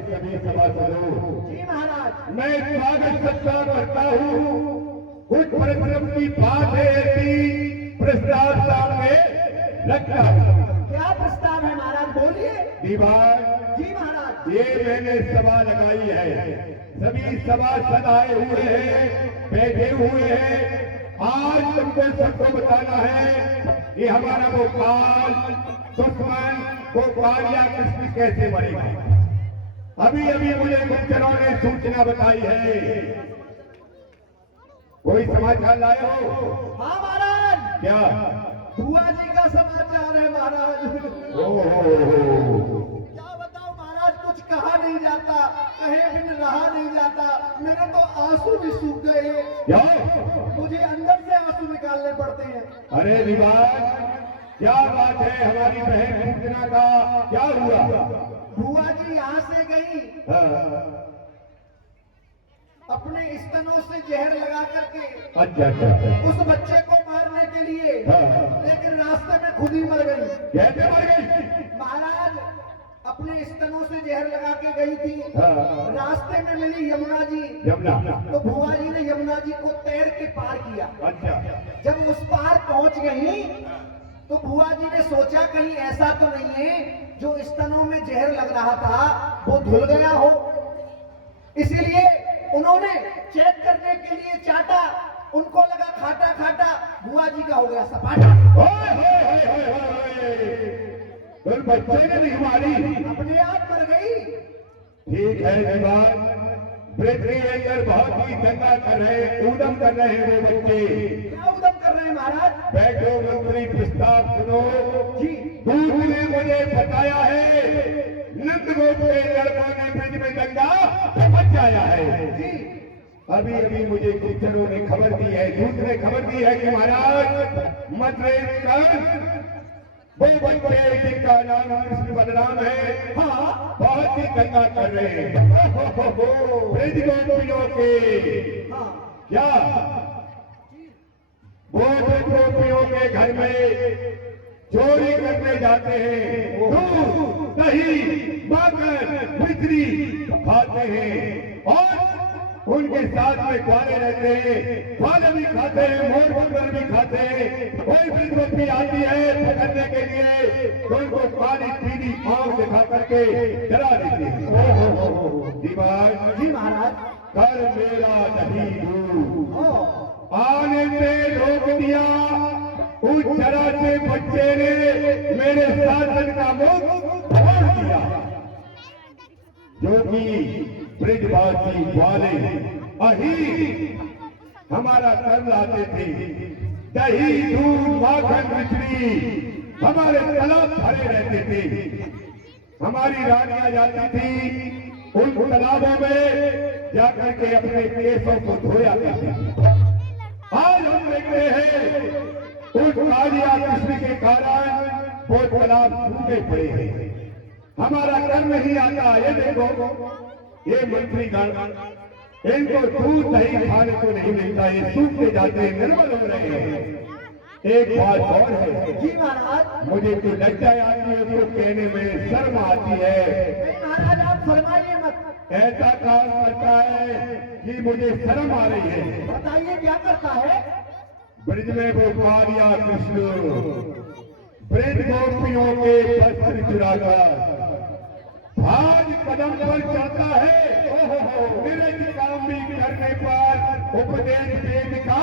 दिन दिन प्रबल भयो जी महाराज। मैं स्वागत सत्कार करता हूँ। कुछ परिश्रम की बात है ऐसी, प्रस्ताव सामने रखता हूँ। क्या प्रस्ताव है महाराज, बोलिए। दीवार, जी महाराज। ये मैंने सभा लगाई है, सभी सभासद आए हुए हैं, बैठे हुए हैं। आज तुमको सबको बताना है कि हमारा गोपाल दुश्मन गोपाल या कृष्ण कैसे मरेगा। अभी अभी मुझे गुप्तचरों ने सूचना बताई है। कोई समाचार लाए हो? हाँ महाराज, क्या? बुआ जी का समाचार है महाराज। ओहो, क्या बताओ महाराज, कुछ कहा नहीं जाता, कहे बिन रहा नहीं जाता। मेरे तो आंसू भी सूख गए, क्या? मुझे अंदर से आंसू निकालने पड़ते हैं। अरे विवाद, क्या बात है? हमारी बहन सूचना का क्या हुआ? बुआ जी यहाँ से गई, हाँ, अपने स्तनों से जहर लगा करके अच्छा अच्छा अच्छा। उस बच्चे को मारने के लिए, हाँ। लेकिन रास्ते में खुद ही मर गई। कैसे मर गई? महाराज अपने स्तनों से जहर लगा के गई थी, हाँ। रास्ते में मिली यमुना जी, यमुना। तो भुआ जी ने यमुना जी को तैर के पार किया। अच्छा। जब उस पार पहुंच गई तो भुआ जी ने सोचा कहीं ऐसा तो नहीं है जो स्तनों में जहर लग रहा था वो धुल गया हो, इसीलिए उन्होंने चेक करने के लिए चाटा, उनको लगा खाटा खाटा, भुआ जी का हो गया सपाटा। ओए होए होए होए होए। उन बच्चे ने नहीं मारी। अपने आप मर गई। ठीक है दीवान, पृथ्वी अंदर बहुत ही दंगा कर रहे, उदम कर रहे हैं वो बच्चे। क्या उदम कर रहे हैं महाराज? बैठो मंत्री, प्रस्ताव सुनो जी। दूध ने मुझे बताया है नंद गोप के लड़कों ने ब्रिज में दंगा मचाया है। जी। अभी अभी मुझे गुप्तचरों ने खबर दी है, दूध ने खबर दी है कि महाराज मद्रेश वो बच्चे जिनका नाम कृष्ण बलराम है, हाँ, बहुत ही दंगा कर रहे हैं ब्रिज गोपियों के। हाँ। क्या वो ब्रिज गोपियों के घर में चोरी करने जाते हैं, दूध दही माखन मिश्री खाते हैं और उनके साथ में ग्वाले रहते हैं, ग्वाले भी खाते हैं, मोर बंदर भी खाते हैं। कोई ब्रिज गोपी आती है पकड़ने के लिए तो उनको काली पीली आंख दिखा करके डरा देती है। दीवार जी महाराज। कर मेरा दही दूध ओ, आने से रोक दिया उस जरा से बच्चे ने मेरे शासन का मुख खोल दिया, जो कि ब्रिजवासी वाले अही हमारा कर लाते थे। दही दूध माखन मिश्री हमारे तालाब भरे रहते थे। हमारी रानियां जाती थी उन तालाबों में जाकर के अपने केसों को धोया करती थी। आज हम देखते हैं उस कालिया कृष्ण के कारण वो तालाब सूखे पड़े हैं, हमारा कर नहीं आता। ये देखो ये मंत्रीगण, इनको दूध दही खाने को नहीं मिलता, ये सूखते जाते हैं, निर्मल हो रहे हैं। एक बात और है जी महाराज। मुझे तो लज्जा आती है उसको कहने में, शर्म आती है। महाराज आप फरमाइए मत। ऐसा काम करता है कि मुझे शर्म आ रही है। बताइए क्या करता है? ब्रिज में वो कालिया कृष्ण ब्रिज गोपियों के वस्त्र चुराकर आज कदम पर चलता है। निरज काम भी करने पर उपदेश वेद का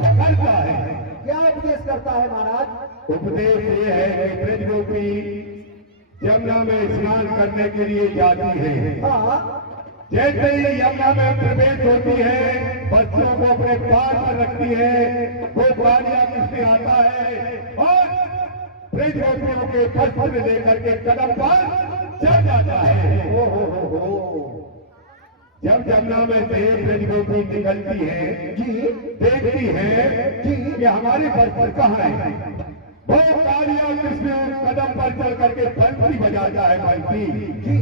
करता है। क्या उपदेश करता है महाराज? उपदेश ये है कि ब्रिज गोपी यमुना में स्नान करने के लिए जाती है। हाँ। जैसे ही यमुना में प्रवेश होती है, बच्चों को अपने पार पर रखती है, वो कालिया कृष्ण आता है और ब्रिज गोपियों के वस्त्र लेकर के कदम पर चल जाता है। जब यमुना में से ब्रिज गोपी निकलती है जी। देखती है जी। कि हमारे वस्त्र कहाँ है। वो कालिया कृष्ण कदम पर चल करके बंसी बजाता है। बंसी जी।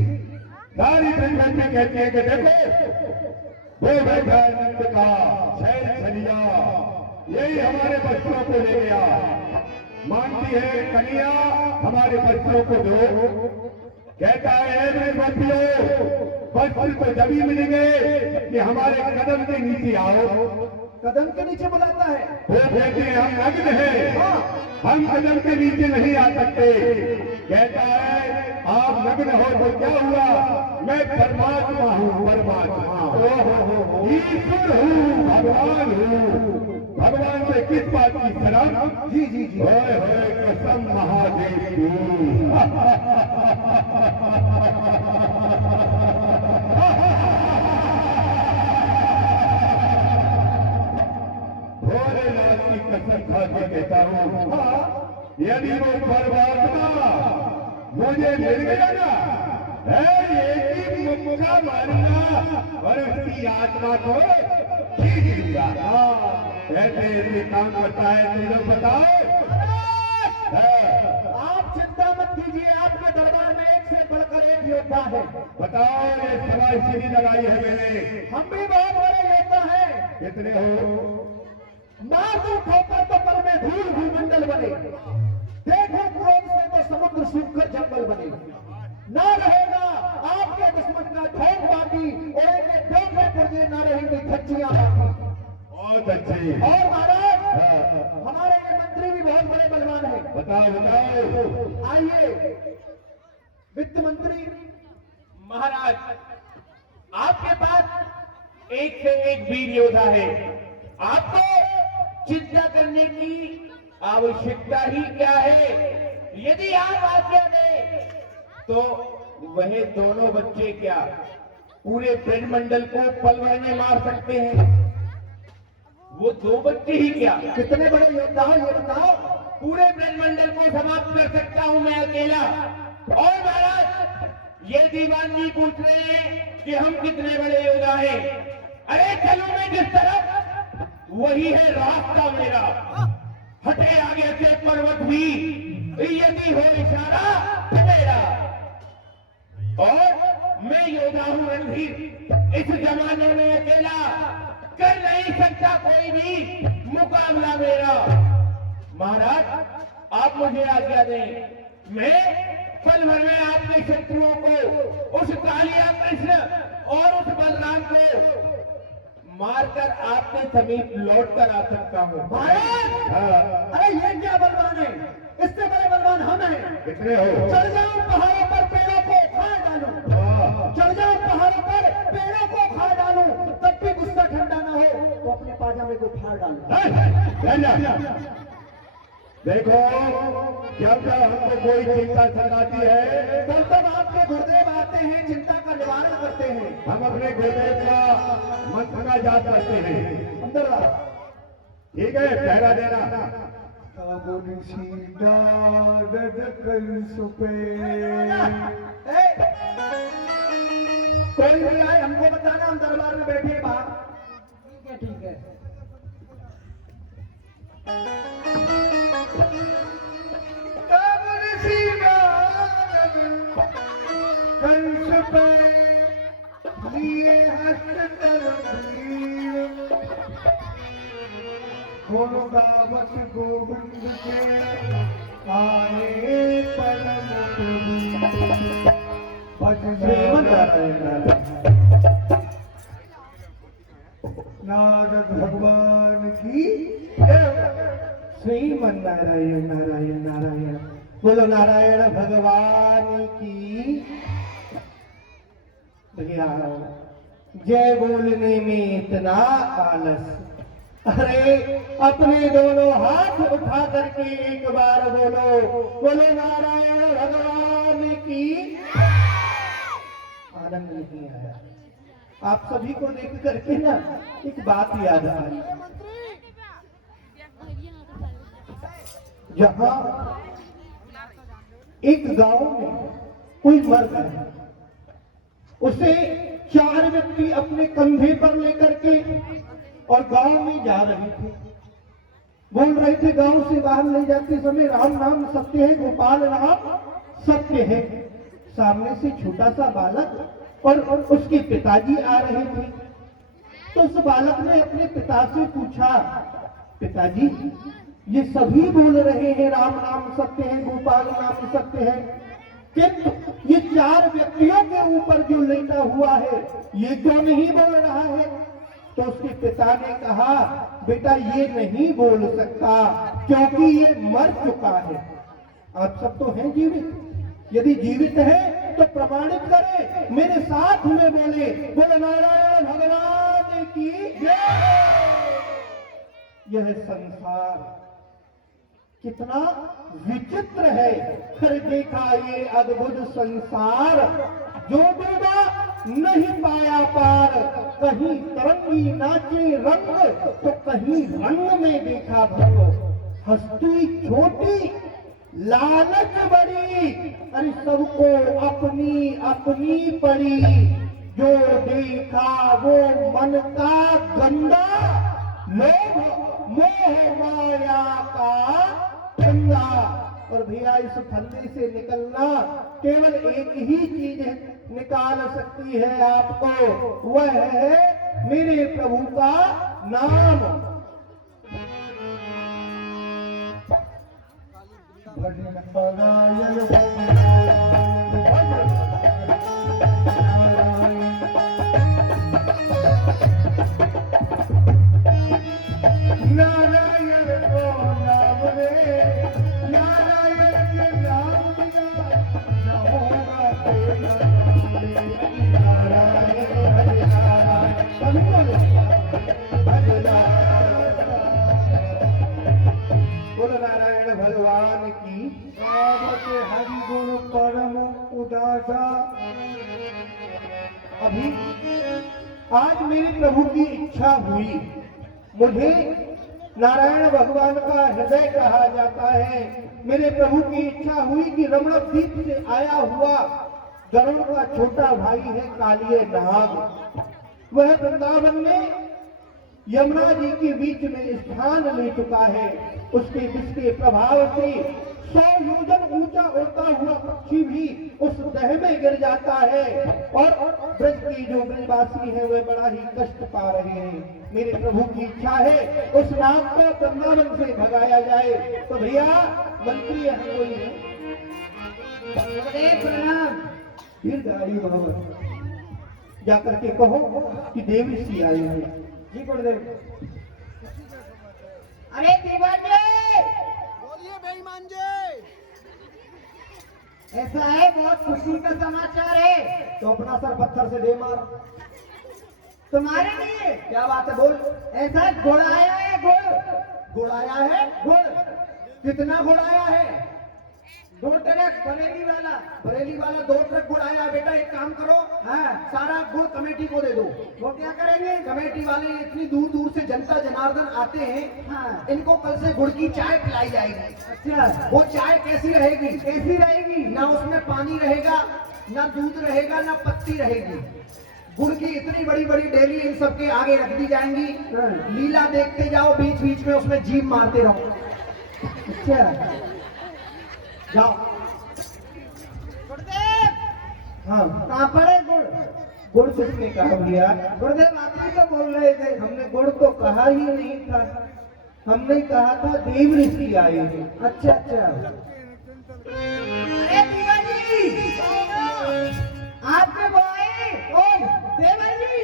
सारी ब्रह्मण्य कहते हैं कि देखो वो बैठा नंद का छैल छलिया, यही हमारे बच्चों को ले गया। मानती है कन्या हमारे बच्चों को दो। कहता है वस्त्र तो जभी मिलेंगे कि हमारे कदम के नीचे आओ। कदम के नीचे बुलाता है। वो कहते हैं हम नग्न हैं, हाँ। हम कदम के नीचे नहीं आ सकते। कहता है आप नग्न हो तो क्या हुआ, मैं परमात्मा हूँ, परमात्मा ईश्वर हूँ, भगवान हूँ। भगवान से किस बात की शरण? जी जी जी। होए होए कसम महादेव की। भोलेनाथ की कसम खा के कहता हूँ, यदि वो परमात्मा मुझे मिल गया ना, एक ही मुक्का मारूंगा और उसकी आत्मा को खींच लूंगा। ऐसे ऐसे काम करता है, तुम लोग बताओ। आप चिंता मत मत कीजिए, आपके दरबार में एक से बढ़कर एक योद्धा है। बताओ, ये सभा इसीलिए लगाई है मैंने। हम भी बहुत बड़े योद्धा हैं। कितने हो? मार दो ठोकर तो पर में धूल भूमंडल बने, देखो क्रोध से तो समुद्र सूखकर जंगल बने। ना रहेगा आपके दुश्मन का ठोक बाकी, उड़ेंगे ठोक में पुर्जे, ना रहेंगी खच्चियां बाकी। बहुत अच्छे। और महाराज, हमारे ये मंत्री भी बहुत बड़े बलवान हैं। बताओ बताओ। आइए वित्त मंत्री महाराज, आपके पास एक से एक वीर योद्धा है। आपको चिंता करने की आवश्यकता ही क्या है? यदि आप आज्ञा दें तो वह दोनों बच्चे क्या पूरे ब्रह्मंडल को पल भर में मार सकते हैं? वो दो बच्चे ही क्या कितने बड़े योद्धा हो ये बताओ। पूरे ब्रह्मंडल को समाप्त कर सकता हूं मैं अकेला। और महाराज, ये दीवान जी पूछ रहे हैं कि हम कितने बड़े योद्धा हैं। अरे चलो, मैं जिस तरफ वही है रास्ता मेरा। हटे आगे से पर्वत भी, यदि हो इशारा मेरा। और मैं योद्धा हूं रणधीर, इस जमाने में अकेला कर नहीं सकता कोई भी मुकाबला मेरा। महाराज, आप मुझे आज्ञा दें, मैं पल भर में आपके शत्रुओं को, उस कालिया कृष्ण और उस बलराम को मारकर आपके समीप लौट कर आ सकता हूँ। महाराज, अरे ये क्या बलवान है? इससे बड़े बलवान हम हैं। कितने हो? चढ़ जाओ पहाड़ों पर, पेड़ों को खा डालूं। चढ़ जाओ पहाड़ों पर, पेड़ों को खा डालूं, तब भी गुस्सा ठंडा ना हो तो अपने पाजामे को फाड़ डालूं। देखो, जब हमको कोई चिंता सताती है तब आपके गुरुदेव आते हैं, चिंता का निवारण करते हैं। हम अपने गुरुदेव का मंत्र का जाप करते हैं। अंदर आओ। ठीक है, पहरा देना। कोई भी आए हमको बताना, हम दरबार में बैठे हैं बाहर। ठीक है ठीक है। दावत गोविंद के आए परम नारद भगवान की श्रीमन नारायण नारायण नारायण। बोलो नारायण भगवान की। भैया, जय बोलने में इतना आलस। अरे अपने दोनों हाथ उठा करके एक बार बोलो, बोलो नारायण भगवान की। आनंद नहीं आया। आप सभी को देख करके ना एक बात याद आई। जहां एक गांव में कोई मर्द है, उसे 4 व्यक्ति अपने कंधे पर लेकर के और गांव में जा रहे थे। बोल रहे थे गांव से बाहर ले जाते समय राम नाम सत्य है, गोपाल नाम सत्य है। सामने से छोटा सा बालक और उसके पिताजी आ रहे थे। तो उस बालक ने अपने पिता से पूछा, पिताजी ये सभी बोल रहे हैं राम नाम सत्य है, गोपाल नाम सत्य है, किंतु ये 4 व्यक्तियों के ऊपर जो लेटा हुआ है ये क्यों नहीं बोल रहा है? तो उसके पिता ने कहा, बेटा ये नहीं बोल सकता क्योंकि ये मर चुका है। आप सब तो हैं जीवित, यदि जीवित है तो प्रमाणित करें, मेरे साथ में बोले, बोले नारायण भगवान की जय। यह संसार कितना विचित्र है। फिर देखा ये अद्भुत संसार, जो डूबा नहीं पाया पार, कहीं तरंगी नाचे रंग तो कहीं रंग में देखा भंग। हस्ती छोटी लालच बड़ी, अरे सबको अपनी अपनी पड़ी, जो देखा वो मन का गंदा, लोभ मोह माया का गंदा। और भैया इस फंदे से निकलना केवल एक ही चीज निकाल सकती है आपको, वह है मेरे प्रभु का नाम। भजन परायण नारायण को नाम रे, नारायण के नाम बिना न होगा कोई नारायण हरि नारायण हरि नारायण। बोलो नारायण भगवान की। गावत हरि गुण परम उदासा। अभी आज मेरे प्रभु की इच्छा हुई, मुझे नारायण भगवान का हृदय कहा जाता है। मेरे प्रभु की इच्छा हुई कि रमणद्वीप से आया हुआ गरुड़ का छोटा भाई है कालिये नाग, वह वृंदावन में यमुना जी के बीच में स्थान ले चुका है। उसके विष के प्रभाव से 100 योजन ऊंचा उड़ता हुआ पक्षी भी उस दह में गिर जाता है और ब्रज की जो ब्रजवासी है वे बड़ा ही कष्ट पा रहे हैं। मेरे प्रभु की इच्छा है उस नाग को वृंदावन से भगाया जाए। तो भैया मंत्री है कोई है, प्रणाम। दीर्घायु भव, जाकर के कहो कि देव ऋषि आए हैं। जी गुरुदेव। अरे देवाजी, बोलिए बेईमान जी। ऐसा है, बहुत खुशी का समाचार है तो अपना सर पत्थर से दे मार। तुम्हारे लिए। क्या बात है, बोल। ऐसा गुड़ आया है, गुड़। गुड़ आया है? गुड़ कितना गुड़ आया है? 2 ट्रक बरेली वाला। बरेली वाला 2 ट्रक गुड़ आया। बेटा एक काम करो, हाँ, सारा गुड़ कमेटी को दे दो। वो क्या करेंगे? कमेटी वाले इतनी दूर दूर से जनता जनार्दन आते हैं, हाँ, इनको कल से गुड़ की चाय पिलाई जाएगी। अच्छा, वो चाय कैसी रहेगी? कैसी रहेगी? ना उसमें पानी रहेगा, ना दूध रहेगा, ना पत्ती रहेगी। गुड़ की इतनी बड़ी बड़ी डेली इन सबके आगे रख दी जाएंगी। हाँ। लीला देखते जाओ, बीच बीच में उसमें जीभ मारते रहो। अच्छा, जाओ। गुरुदेव, हाँ, कहाँ पर है गुड़? गुड़ किसने कहा भैया? गुरुदेव आप ही तो बोल रहे थे। हमने गुड़ तो कहा ही नहीं था, हमने कहा था देव ऋषि आए हैं। अच्छा अच्छा। अरे देवाजी, आपके बॉय कौन? देवाजी।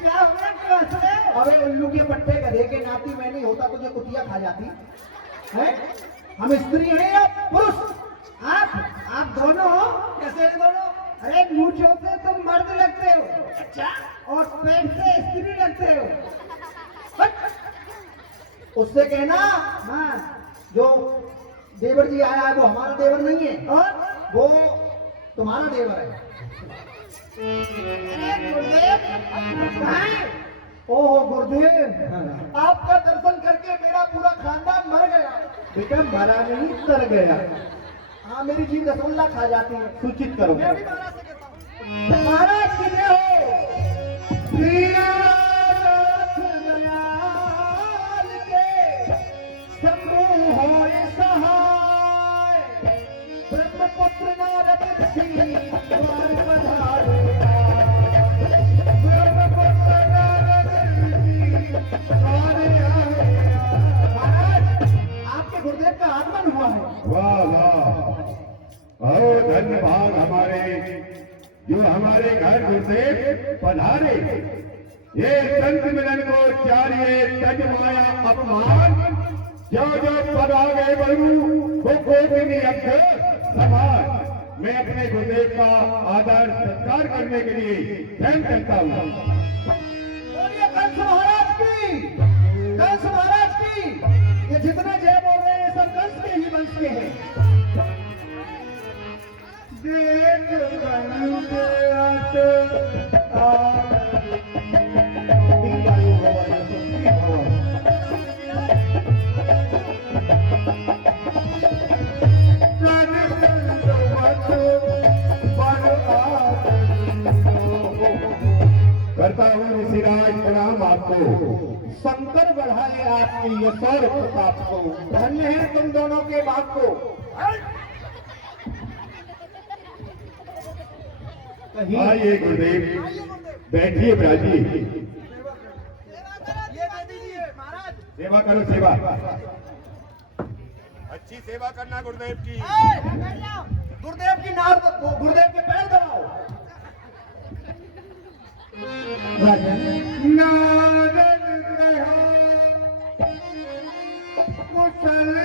क्या हो गया, क्यों हंस रहे हो? अबे उल्लू के पट्टे गधे के नाती मैं नहीं होता तुझे कुतिया खा जाती है। हम स्त्री हैं या पुरुष? आप दोनों हो? कैसे हैं दोनों? अरे मूंछों से तुम मर्द लगते हो। अच्छा, और पेट से स्त्री लगते हो। उससे कहना हाँ, जो देवर जी आया है वो हमारा देवर नहीं है, और वो तुम्हारा देवर है। अरे गुरुदेव, कहाँ है? ओहो गुरुदेव, आपका दर्शन करके मेरा पूरा खानदान मर गया। बेटा मरा नहीं, तर गया। हाँ, मेरी जीभ रसगुल्ला खा जाती है। सूचित करो। मैं भी महाराज से कहता हूँ। महाराज कितने हो? दीनानाथ दयाल के शंभु होए सहाय, ब्रह्मपुत्र नारद ऋषि द्वार पधारे। ब्रह्मपुत्र नारद ऋषि द्वार आए। महाराज, आपके गुरुदेव का आगमन हुआ है। वाह वाह, और धन्यवाद हमारे जो हमारे घर गुरुदेव पधारे। ये संत मिलन को चारिये तज माया अपमान, जो जो पद आ गए बरू वो गोपिनी अग्र समान। मैं अपने गुरुदेव का आदर सत्कार करने के लिए स्वयं करता हूँ। बोलिए कंस महाराज की, कंस महाराज की। ये जितने जय बोल रहे हैं सब कंस के ही वंश के हैं। देख कंस आते करता हूँ ऋषिराज प्रणाम आपको। शंकर बढ़ाए आपके यश और प्रताप को। धन्य है तुम दोनों के बाप को। आइए गुरुदेव, बैठिए ब्राजी, सेवा करो, सेवा अच्छी सेवा करना गुरुदेव की। गुरुदेव की नार, गुरुदेव के पैर दबाओ। नारद कहा कुशल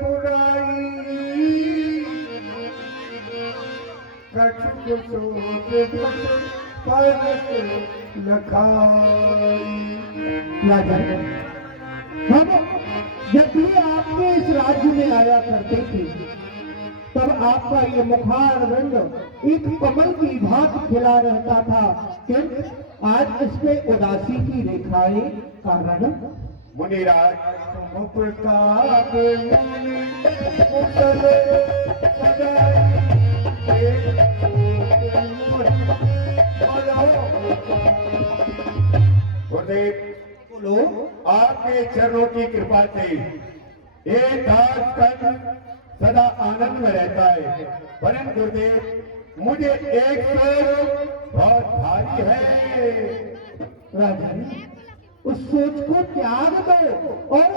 पुराई, कछु सोच परत लखाई। हम जब भी आपके इस राज्य में आया करते थे, तब आपका ये मुखारविंद एक कमल की भांति खिला रहता था, किंतु आज इसमें उदासी की रेखाएं कारण। मुनिराज, तुम प्रताप मुनि कुशल सदाई, गुरुदेव बोलो। आपके चरणों की कृपा से एक दास तन सदा आनंद में रहता है, परंतु गुरुदेव मुझे एक सोच बहुत भारी है। राजन, उस सोच को त्याग दो और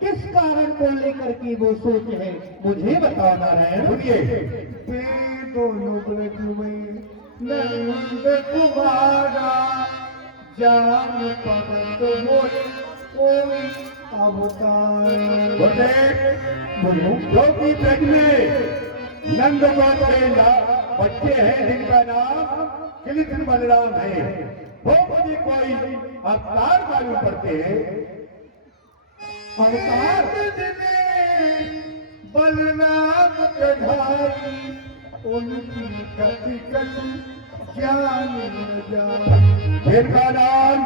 किस कारण को लेकर के वो सोच है मुझे बताना है। सुनिए, दोनों ब्रज में नंद कुमारा, जान पगत हो कोई अवतार। बोलो, जो कि ब्रज में नंद गोप के बच्चे हैं जिनका नाम कृष्ण बलराम है, वो मुझे कोई अवतार मालूम पड़ते हैं। अवतार बलराम कढ़ाई, उनकी गति कति ज्ञान जान। जिनका नाम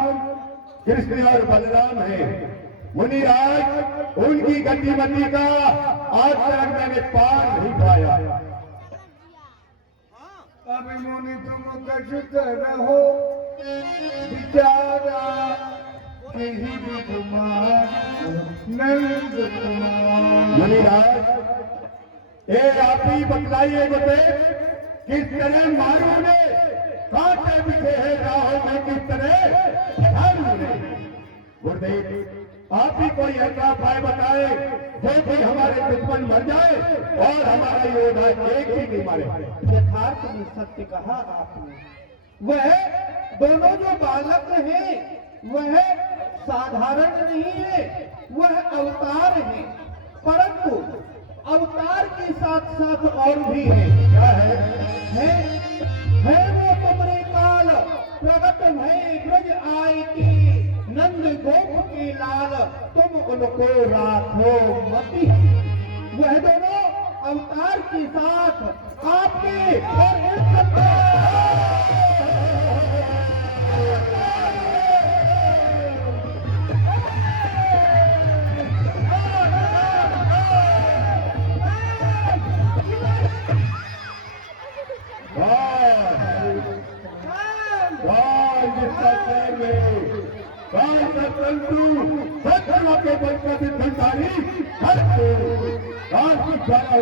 कृष्ण और बलराम है। मुनिराज, उनकी गतिमति का आज तक मैंने पार नहीं पाया। अभी मुनि तुम कछु रहो विचारा, यही विद्यमान नंद कुमार। मुनिराज, ये आप ही बतलाइए गुरुदेव, किस तरह मारू ने कांटे पीछे है राहों में, किस तरह मारू ने। गुरुदेव, आप ही कोई ऐसा उपाय बताए जो कि हमारे दुश्मन मर जाए और हमारा योद्धा एक ही नहीं मारे। यथार्थ में सत्य कहा आपने। वह दोनों जो बालक हैं वह साधारण नहीं है, वह अवतार है, परंतु अवतार के साथ साथ और भी है। क्या है वो तुमरे काल प्रगट भय ब्रज आए की, नंद गोप के लाल तुम उनको राखो मति। वह दोनों अवतार के साथ आपके और इन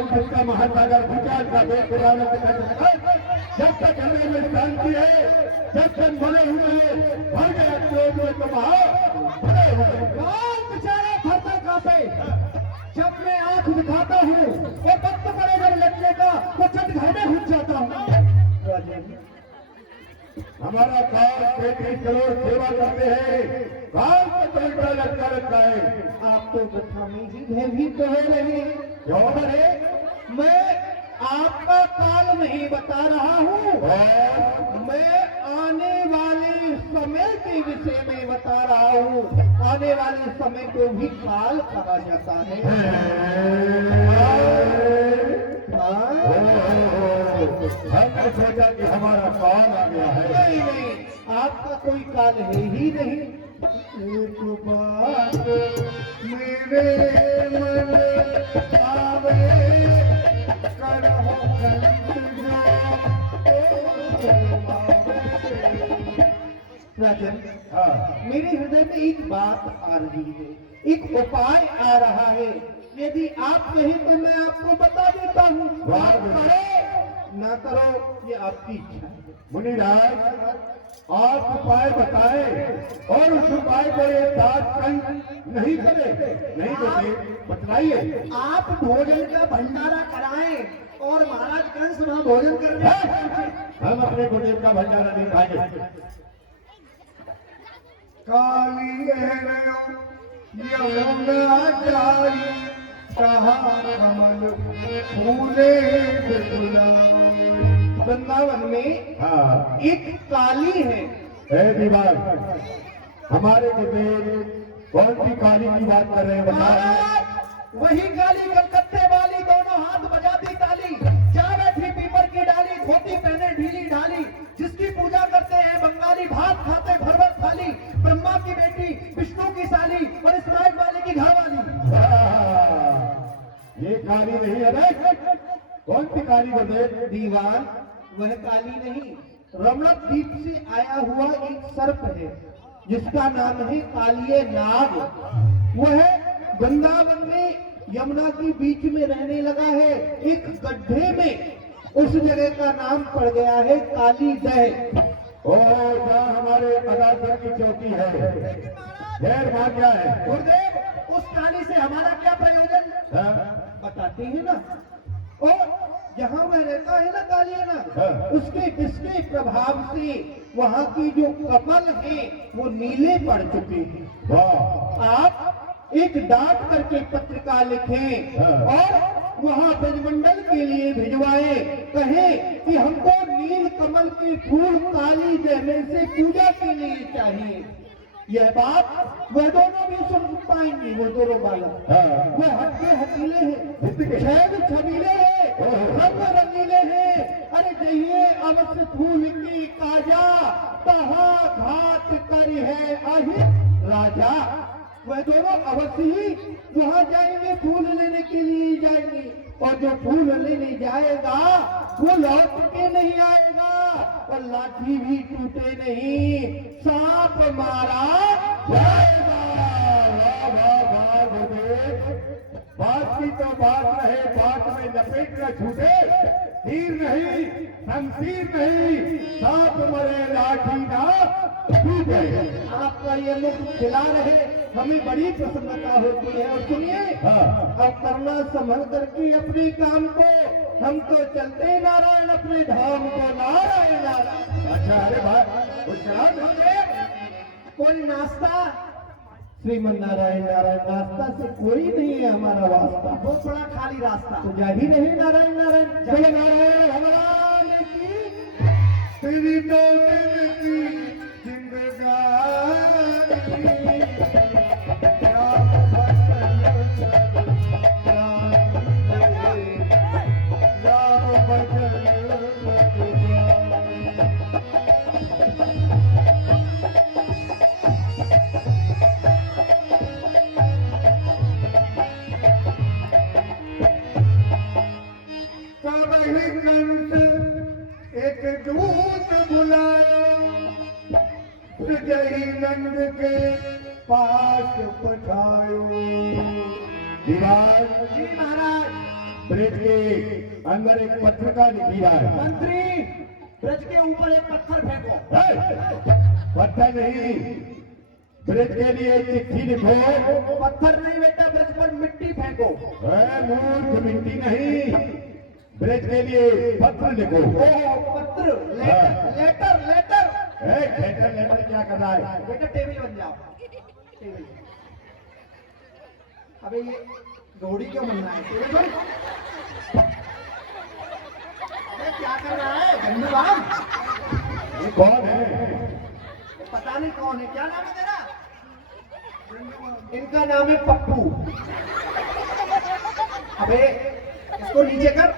जिसका महासागर भूटान का देश जब तक हमें में शांति है, जब तक बने हुए भर गया क्रोध में तो बेचारा थर कांपे। जब मैं आंख दिखाता हूँ वो वक्त पड़े जब लड़ने का तो चट घर में घुस जाता हूँ। हमारा काम 33 करोड़ सेवा करते हैं, काम को तोड़ता लगता रहता है। आप तो बथामी जी भयभीत हो रहे हैं। क्यों बने? मैं आपका काल नहीं बता रहा हूँ, मैं आने वाले समय के विषय में बता रहा हूँ। आने वाले समय को भी काल कहा जाता है। हमने सोचा कि हमारा काल आ गया है। नहीं नहीं, आपका कोई काल है ही नहीं। एक बात मेरे मन आवे, करहो कंठ राजन, हाँ मेरे हृदय में एक बात आ रही है, एक उपाय आ रहा है। यदि आप कहें तो मैं आपको बता देता हूँ। वाह, आप करो ना करो ये आपकी इच्छा है। मुनिराज, आप उपाय बताएं और उस उपाय को एक साथ नहीं करे, नहीं करे, बतलाइए। आप भोजन का भंडारा कराएं और महाराज कंस वहां भोजन करने हम अपने गुरुदेव का भंडारा नहीं खाएंगे। काली यमुना जाई कहा कमल फूले वृंदावन में हाँ एक काली है। है दीवार, हमारे गुरुदेव कौन सी काली की बात कर रहे हैं बताइए। महाराज वही काली कलकत्ते वाली, दोनों हाथ बजाती ताली, जा बैठी पीपर की डाली, धोती पहने ढीली ढाली, जिसकी पूजा करते हैं बंगाली, भात खाते भर भर थाली, ब्रह्मा की बेटी विष्णु की साली और इस्माइल वाले की घरवाली। ये काली नहीं है भाई, कौन सी काली गुरुदेव? दीवान वह काली नहीं, रमणक द्वीप से आया हुआ एक सर्प है जिसका नाम है कालिये नाग। वह वृंदावन में यमुना के बीच में रहने लगा है, एक गड्ढे में उस जगह का नाम पड़ गया है काली दह। और जहाँ हमारे अदालत की चौकी है, खैर वहाँ क्या है? गुरुदेव उस काली से हमारा क्या प्रयोजन हाँ? बताते हैं ना। और जहाँ वह रहता है ना कालिया ना, हाँ। उसके जिसके प्रभाव से वहाँ की जो कमल है वो नीले पड़ चुके हैं। वाह, आप एक डाक करके पत्रिका लिखें हाँ। और वहाँ ब्रजमंडल के लिए भिजवाए, कहें कि हमको नील कमल के फूल काली जय से पूजा के लिए चाहिए। यह बात वह दोनों भी सुन पाएंगे, वो दोनों बालक। हाँ। वह हटके हटीले हैं, शहद छबीले हैं, रंग रंगीले हैं। अरे जइए अवश्य फूल की काजा, तहा घाट कर है अहि राजा। वह दोनों अवश्य ही वहां जाएंगे, फूल लेने के लिए जाएंगे, और जो फूल लेने जाएगा वो लौट के नहीं आएगा और लाठी भी टूटे नहीं, सांप मारा जाएगा। वाह, वाह, वाह, गुरुदेव, बात की तो बात रहे, बात में लपेट न छूटे, तीर नहीं, शमशीर नहीं, सांप मरे लाठी ना टूटे। आपका ये मुख खिला रहे, हमें बड़ी प्रसन्नता होती है। और सुनिए, हाँ। अब करना संभल करके अपने काम को, हम तो चलते नारायण अपने धाम को, नारायण नारायण। अच्छा, अरे भाई कुछ शराब होंगे? कोई नाश्ता? श्रीमन नारायण नारायण, नाश्ता से कोई नहीं है हमारा वास्ता, बहुत बड़ा खाली रास्ता। तो जा ही नहीं नारायण नारायण, जय नारायण भगवान की। तेरी दो दिन की जिंदगानी क्या कभी कंस एक दूत बुलाया, जही नंद के पास पठायो। दीवार जी महाराज। ब्रिज के अंदर एक पत्रिका लिखी है। मंत्री, ब्रज के ऊपर एक पत्थर फेंको। पत्थर नहीं, ब्रिज के लिए एक चिट्ठी लिखो। पत्थर नहीं बेटा, ब्रज पर मिट्टी फेंको। मूर्ख, मिट्टी नहीं, ब्रिज के लिए पत्र लिखो। पत्र, लेटर लेटर। लेटर लेटर क्या कर रहा है? बेटा टेबल बन जाओ, टेबल। अबे ये घोड़ी क्यों बन रहा है? टेबल बन। अबे क्या कर रहा है गंदू राम? ये कौन है? पता नहीं कौन है। क्या नाम है तेरा? इनका नाम है पप्पू। अबे इसको नीचे कर,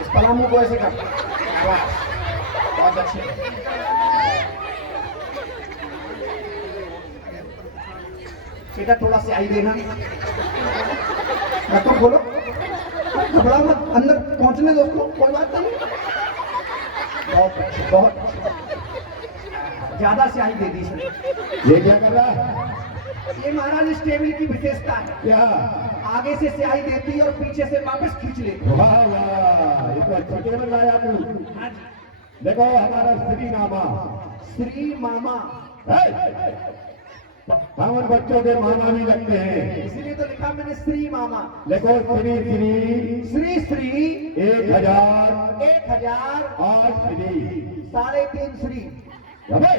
इस पलामू को ऐसे कर। बहुत अच्छे। बेटा थोड़ा से आई देना, तो बोलो, घबरा मत, अंदर पहुंचने दो उसको, कोई बात नहीं। बहुत अच्छी, बहुत अच्छी। ज्यादा स्याही दे दी इसने। ये क्या कर रहा है? ये महाराज इस टेबल की विशेषता है, क्या? आगे से स्याही देती है और पीछे से वापस खींच लेती है। वाह वाह, ये तो अच्छा टेबल लाया तू। हाँ जी। देखो हमारा श्री नामा श्री मामा, हमन बच्चों के मामा भी लगते हैं। इसीलिए तो लिखा मैंने श्री मामा। देखो श्री श्री श्री श्री 1000 1008 श्री 3.5 श्री। अबे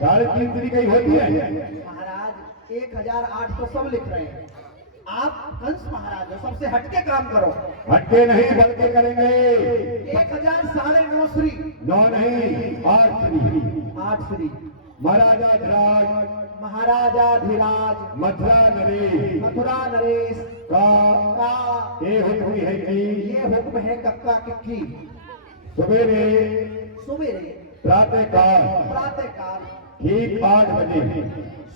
3.5 श्री कहीं होती है? महाराज 1008 तो सब लिख रहे हैं, आप कंस महाराज हो, सबसे हटके काम करो। हटके नहीं बल्कि करेंगे। 1000 9.5 श्री। 9 नहीं 8 श्री। 8 श्री। महाराजा ध्राज महाराजा धीराज मथुरा नरेश मथुरा नरेश का ये हुक्म है कि ये हुक्म है कक्का किक्की। सवेरे सवेरे प्रातः काल प्रातःकाल ठीक 8 बजे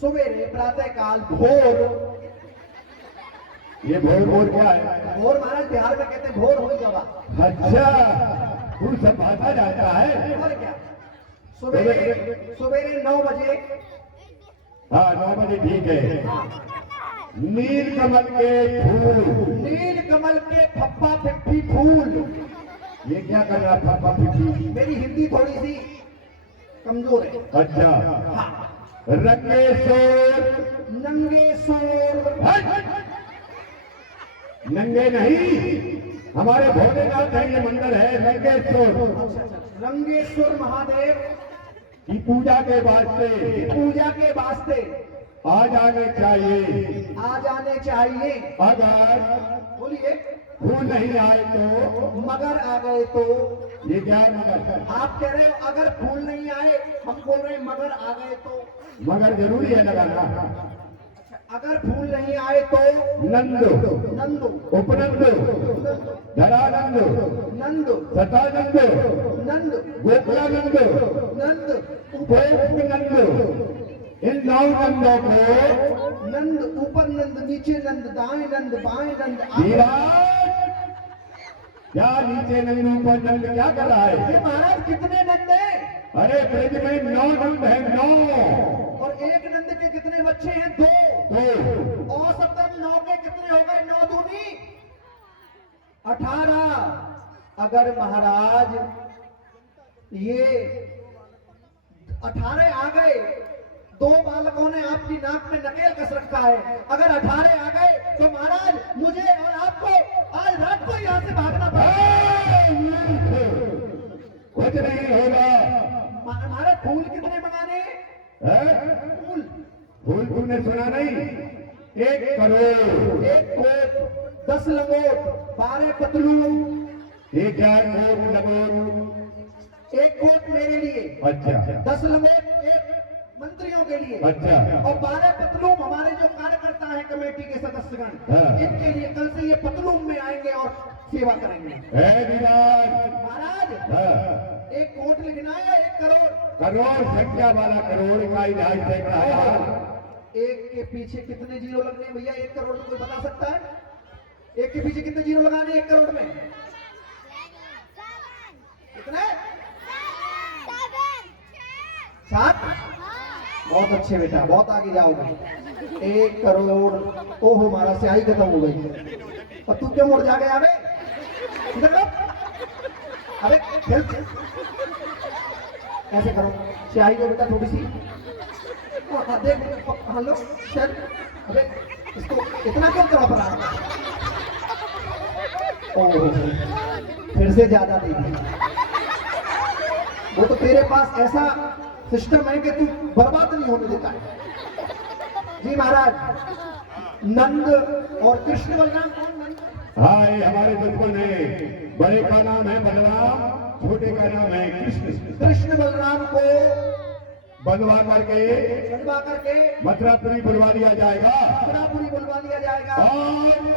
सवेरे प्रातःकाल भोर। ये भोर क्या है? भोर महाराज बिहार में कहते हैं भोर हो जावा। अच्छा, तू सब भाषा जानता है? और क्या, सवेरे सवेरे 9 बजे। हाँ 9 बजे ठीक है। नील कमल के फूल, नील कमल के फप्पा फिफ्फी फूल। ये क्या कर रहा था? फिफ्टी? मेरी हिंदी थोड़ी सी कमजोर है। अच्छा, हाँ। रंगेश्वर नंगे सोर। नंगे नहीं, हमारे भोलेनाथ है ये मंदिर है रंगेश्वर रंगेश्वर महादेव की पूजा के वास्ते पूजा के वास्ते आ जाने चाहिए। आ जाने चाहिए। अगर बोलिए। फूल नहीं आए तो? मगर आ गए तो? ये क्या है मगर? आप कह रहे हो अगर फूल नहीं आए, हम बोल रहे हैं मगर आ गए तो। मगर जरूरी है लगाना। अगर फूल नहीं आए तो? नंदो नंदो उपनंदो धरानंदो नंदो सतानंदो नंद गोकुलानंदो नंद उपनंदो, इन 9 नंदों को नंद ऊपर नंद नीचे नंद दाएं नंद बाएं नंद। क्या नीचे नंद ऊपर नंद क्या कर रहा है? ये महाराज कितने नंद है? अरे ब्रज में 9 नंद है, 9। और एक नंद के कितने बच्चे हैं? 2। तो औसतन 9 के कितने हो गए? 9 दूनी 18। अगर महाराज ये 18 आ गए, 2 बालकों ने आपकी नाक में नकेल कस रखा है, अगर 18 आ गए तो महाराज मुझे और आपको आज रात को यहाँ से भागना पड़ेगा। कुछ नहीं होगा। महाराज फूल कितने मंगाने? फूल फूल तूने सुना नहीं? 1 करोड़। 1 कोट 10 लंगोट 12 पतलू। ये क्या कोट लगोट? 1 कोट मेरे लिए, अच्छा 10 लंगोट एक मंत्रियों के लिए, अच्छा। और 12 पतलूम हमारे जो कार्यकर्ता हैं कमेटी के सदस्यगण, हाँ। इनके लिए। कल से ये पतलूम में आएंगे और सेवा करेंगे। है विराट। महाराज हाँ। 1 कोट लिखना है या 1 करोड़? करोड़ संख्या वाला करोड़ का इलाज सैकड़ा है। 1 के पीछे कितने जीरो लगने हैं भैया? 1 करोड़ में कोई बता सकता है? 1 के पीछे कितने जीरो लगाने 1 करोड़ में? कितने? 7। बहुत अच्छे बेटा, बहुत आगे जाओगे। 1 करोड़। ओहो हमारा स्याही खत्म हो गई। और तू क्यों मुड़ जा गया? अबे इधर लो। अबे खेल ऐसे करो, स्याही को बेटा थोड़ी सी। हाँ, देख हम लोग चल। अबे इसको इतना क्यों तड़प रहा है? ओहो फिर से ज्यादा दे दी। वो तो तेरे पास ऐसा सिस्टम है कि तू बर्बाद नहीं होने देता है। जी महाराज, नंद और कृष्ण बलराम कौन? नंद हाँ ये हमारे दुश्मन है। बड़े का नाम है बलराम, छोटे का नाम है कृष्ण। कृष्ण बलराम को बंधवा करके बनवा करके मथुरापुरी बुलवा दिया जाएगा। मथुरापुरी बुलवा लिया जाएगा।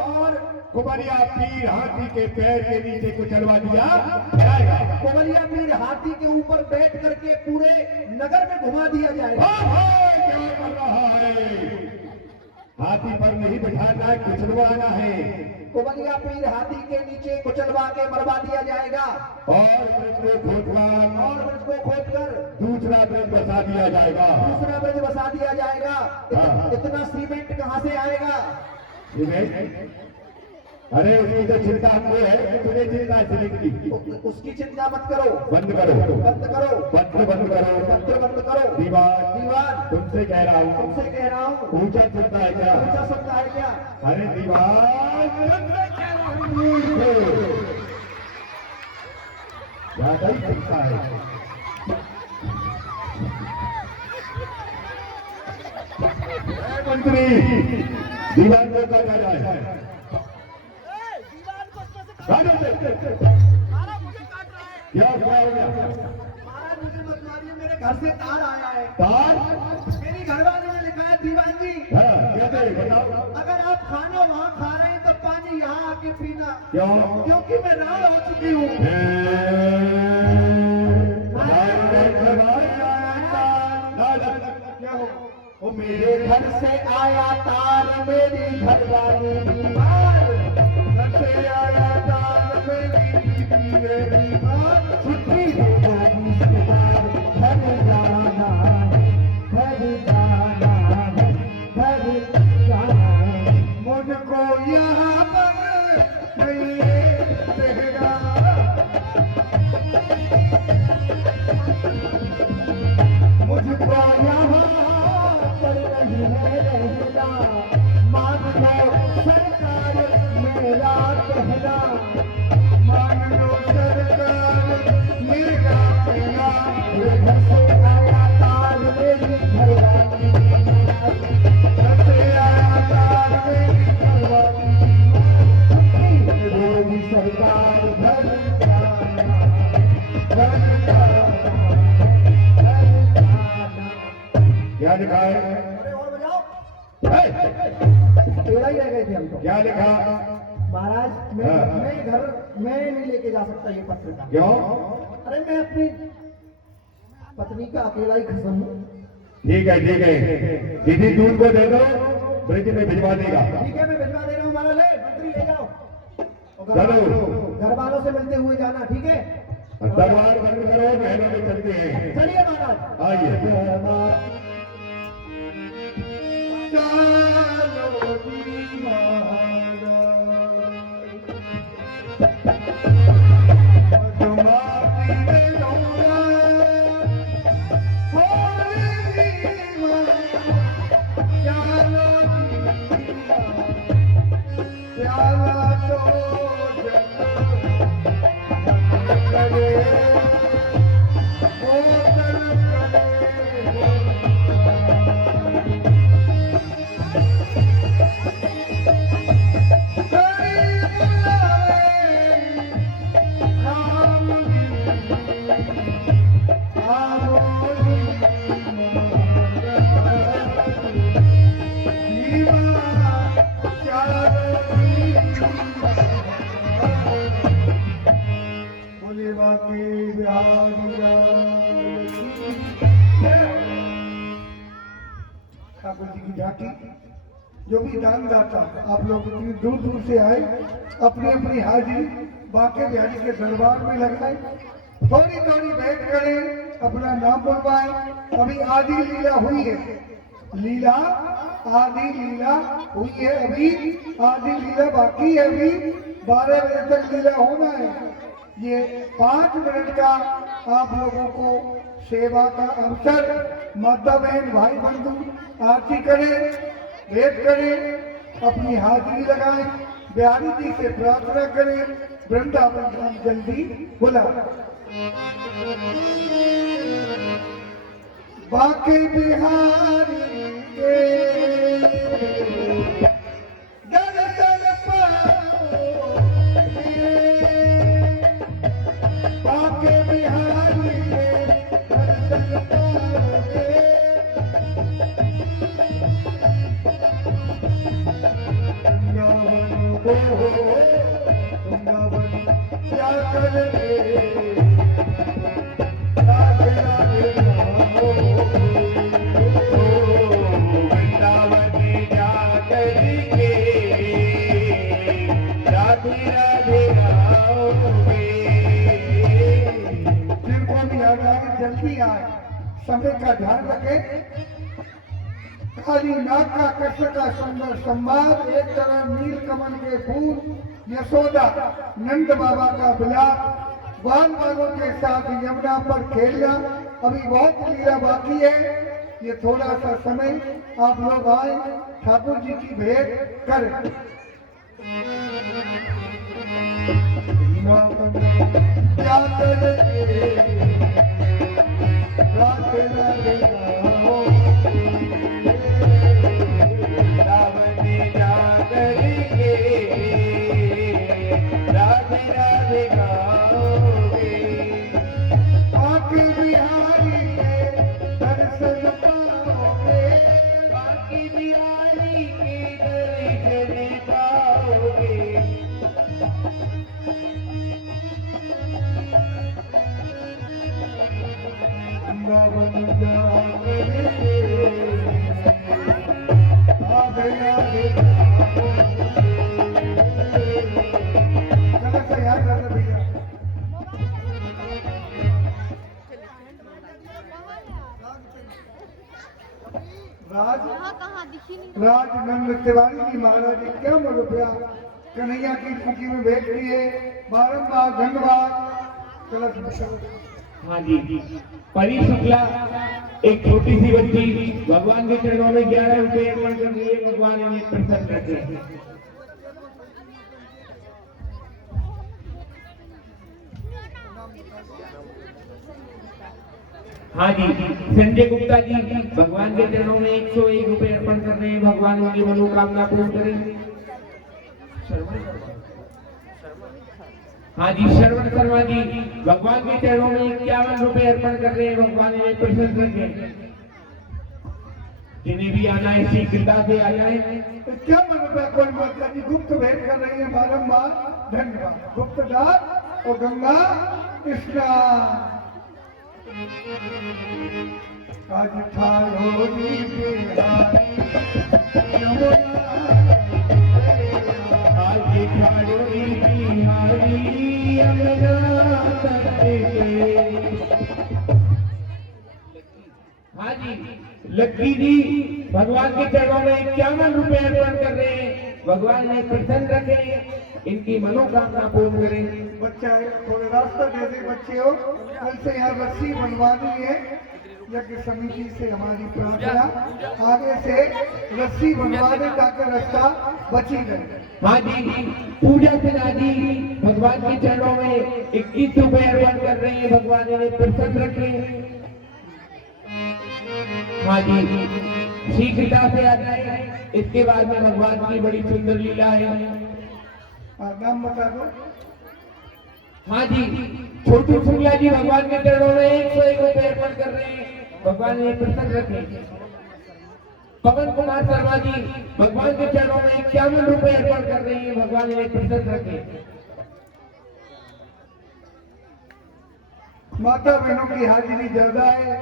और कुबरिया पीर हाथी के पैर के नीचे कुचलवा दिया जाएगा। कुबरिया पीर हाथी के ऊपर बैठ करके पूरे नगर में घुमा दिया जाएगा। क्या कर रहा है? हाथी पर नहीं बिठाना है, कुचलवाना है। कुबरिया पीर हाथी के नीचे कुचलवा के मरवा दिया जाएगा। और कृष्ण भोजवान को खोदकर दूसरा ब्रिज बसा दिया जाएगा। दूसरा ब्रिज बसा दिया जाएगा। हाँ। इतना सीमेंट कहाँ से आएगा? सीमेंट? अरे उसकी तो चिंता हमको है, तुझे चिंता है सीमेंट की। उसकी चिंता मत करो। बंद करो, बंद करो, पत्र बंद करो, पत्र बंद करो। दीवार दीवार तुमसे कह रहा हूँ, तुमसे कह रहा हूँ, ऊंचा सुनता है क्या? ऊंचा सुनता है क्या? अरे दीवार तुमसे कह रहा हूँ, मूर्ख। ज्यादा ही सुनता है। मंत्री दीवार को क्या जाए? क्या हो गया? महाराज मुझे मत मारिए, मेरे घर से तार आया है। तार? मेरी घरवाली ने लिखा है, दीवान जी हाँ, कैसे बताओ? अगर आप खाना वहाँ खा रहे हैं तो पानी यहाँ आके पीना, क्यों? क्योंकि मैं राड़ हो चुकी हूँ। क्या हो? वो मेरे घर से आया तार, मेरी घरवाली बीमार। घर से आया तार, मेरी बीवी मेरी माँ। छुट्टी दे दो रिश्तेदार, घर जाना है, घर जाना है, घर जाना है। मुझको यहाँ पर नहीं तेरा, मुझको यहाँ पर नहीं है रहना, मान लो सरकार मेरा कहना। मान लो सरकार मेरा कहना। ये घर से आया तार, मेरी घरवाली बीमार। घर से आया तार, मेरी घरवाली मेरी सरकार घर जाना, घर जाना। क्या लिखा है? अरे और बजाओ। है? तेरा ही रह गए थे हम तो। क्या लिखा? महाराज हाँ। मैं नहीं लेके जा सकता ये पत्र का। क्यों? अरे मैं अपनी पत्नी का अकेला ही खसम हूँ। ठीक है, ठीक है, किसी दूध को दे दो, ब्रिज में भिजवा देगा। ठीक है, मैं भिजवा दे रहा हूँ। हमारा ले मंत्री ले जाओ, और चलो। घर वालों से मिलते हुए जाना, ठीक है? दरबार बंद करो, महलों में चलते हैं। चलिए महाराज। आइए। चलो दीवाना, तुम्हारी में जाऊंगा, होली दीवाना। चलो दीवाना, प्याला तो जग करे, बोतल करे। ठाकुर जी की झांकी, जो भी दानदाता आप लोग इतनी दूर दूर से आए, अपनी अपनी हाजिरी बांके बिहारी के दरबार में लगाए, थोड़ी थोड़ी भेंट करें, अपना नाम बुलवाएं। अभी आधी लीला हुई है, लीला आधी लीला हुई है, अभी आधी लीला बाकी है। अभी 12 बजे तक लीला होना है। ये 5 मिनट का आप लोगों को सेवा का अवसर, माता बहन भाई बंधु आरती करें, भेंट करें, अपनी हाजिरी लगाएं, बिहारी जी से प्रार्थना करें, वृंदावन धाम जल्दी बुला। बाके बिहारी के दर्शन पाओगे, बाके बिहारी के दर्शन पाओगे। वृंदावन क्या करे, जल्दी आए, समय का ध्यान रखें। काली नाग का कृष्ण का सुंदर संवाद, एक तरफ नील कमल के फूल, यशोदा नंद बाबा का विलाप, बाल बालों के साथ यमुना पर खेलना। अभी बहुत लीला बाकी है, ये थोड़ा सा समय आप लोग आए, ठाकुर जी की भेंट करें। क्या करें रात लगेगा रावण जागरेंगे, राधे राधे गाओगे। आके बिहारी के दर्शन पाओगे, बाकी बिहारी के दर्शन पाओगे। रावण जागरेंगे राधे राधे चलो सा याद रखना भैया। राजनंद तिवारी जी महाराज जी क्या रुपया कन्हैया की खुशी में भेंट किए, बारंबार धन्यवाद। चलो हाँ जी, परी शुक्ला एक छोटी सी बच्ची भगवान के चरणों में 11 रुपये अर्पण कर रही है। भगवान इन्हें प्रसन्न रखे। हाँ जी, संजय गुप्ता जी भगवान के चरणों में 101 रुपये अर्पण कर रहे हैं। भगवान उनकी मनोकामना पूर्ण करें। हाँ जी, श्रवण शर्मा जी भगवान के चरणों में 51 रुपये अर्पण कर रहे हैं। भगवान इन्हें प्रसन्न रखें। जिन्हें भी आना है शीघ्रता से आ जाए। क्या रुपया कोई माता जी गुप्त भेंट कर रही है, बारंबार धन्यवाद। गुप्तदार और गंगा स्नान। आज ठारोरी बिहारी यमुना आज ठाकुरी बिहारी यमुना तट पे। हाँ जी, लक्की जी भगवान के चरणों में 51 रुपये अर्पण कर रहे हैं। भगवान ने प्रसन्न रखे, इनकी मनोकामना पूर्ण करें। बच्चा है, थोड़ा रास्ता दे दे बच्चे हो। कल से यहाँ रस्सी बनवानी है, यज्ञ समिति से हमारी प्रार्थना, आगे से रस्सी बनवा दे ताकि रास्ता बची रहे। हाँ जी, पूजा सिन्हा जी भगवान के चरणों में 21 रुपये अर्पण कर रहे हैं। भगवान इन्हें प्रसन्न रखे। हाँ जी, शीघ्रता से आ जाए। इसके बाद में भगवान की बड़ी सुंदर लीला है। नाम बता दो। हाँ जी, छोटू शुक्ला जी भगवान के चरणों में 101 रुपये अर्पण कर रहे हैं। भगवान इन्हें प्रसन्न रखे। पवन कुमार शर्मा जी भगवान के चरणों में 51 रुपये अर्पण कर रहे हैं। भगवान इन्हें प्रसन्न रखे। माता बहनों की हाजिरी ज्यादा है,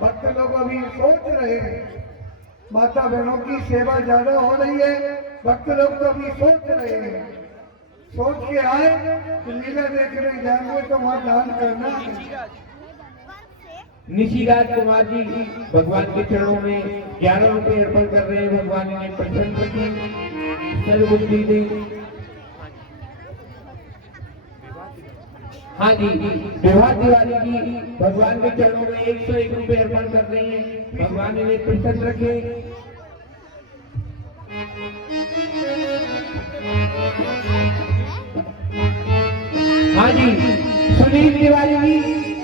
भक्त लोग अभी सोच रहे हैं। माता बहनों की सेवा ज्यादा हो रही है, भक्त लोग तो अभी सोच रहे हैं। सोच के आए तो लीला देखने जाएंगे तो वहाँ दान करना। निशिराज कुमार जी भगवान के चरणों में 11 रुपये अर्पण कर रहे हैं। भगवान इन्हें प्रसन्न रखें, सर्वबुद्धि दे। हाँ जी, विवाह तिवारी जी भगवान के चरणों में 101 रुपये अर्पण कर रहे हैं। भगवान इन्हें प्रसन्न रखें। हाँ जी, सुनील तिवारी जी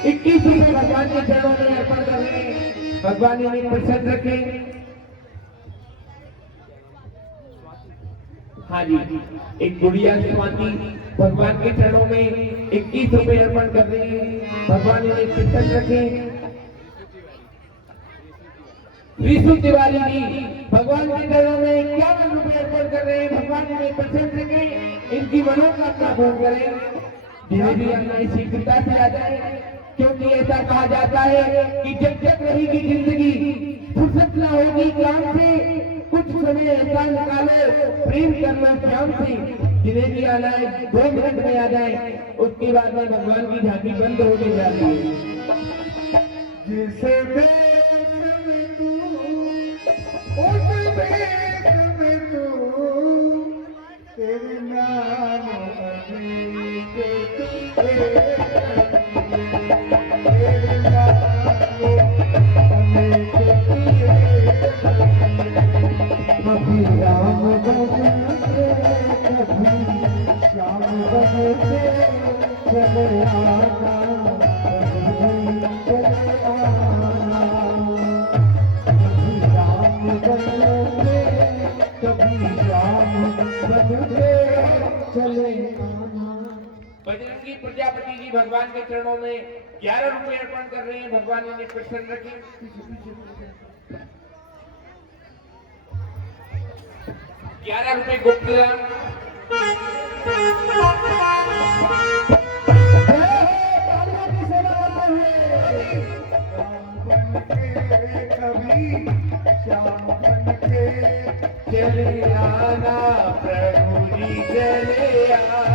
21 रुपये भगवान के चरणों में अर्पण कर रहे हैं। भगवान इन्हें प्रसन्न रखें। हाँ जी, एक गुड़िया स्वाति भगवान के चरणों में 21 रुपये अर्पण कर रहे हैं। भगवान इन्हें प्रसन्न रखें। विष्णु तिवारी जी भगवान के चरणों में 51 रुपये अर्पण कर रहे हैं। भगवान इन्हें प्रसन्न रखें, इनकी मनोकामना पूर्ण करें। धीरे धीरे आना शीघ्रता से आ जाए, क्योंकि ऐसा कहा जाता है कि जब तक रहेगी जिंदगी फुर्सत न होगी काम से, कुछ समय ऐसा निकालो प्रेम करना श्याम से। जिन्हें भी आना है 2 मिनट में आ जाए, उसके बाद में भगवान की झांकी बंद होने जा रही है। प्रजापति जी भगवान के चरणों में 11 रुपए अर्पण कर रहे हैं। भगवान इन्हें प्रसन्न रखें। 11 रुपए गुप्त दान। कभी श्याम बन के चले आना प्रभु जी चले आना।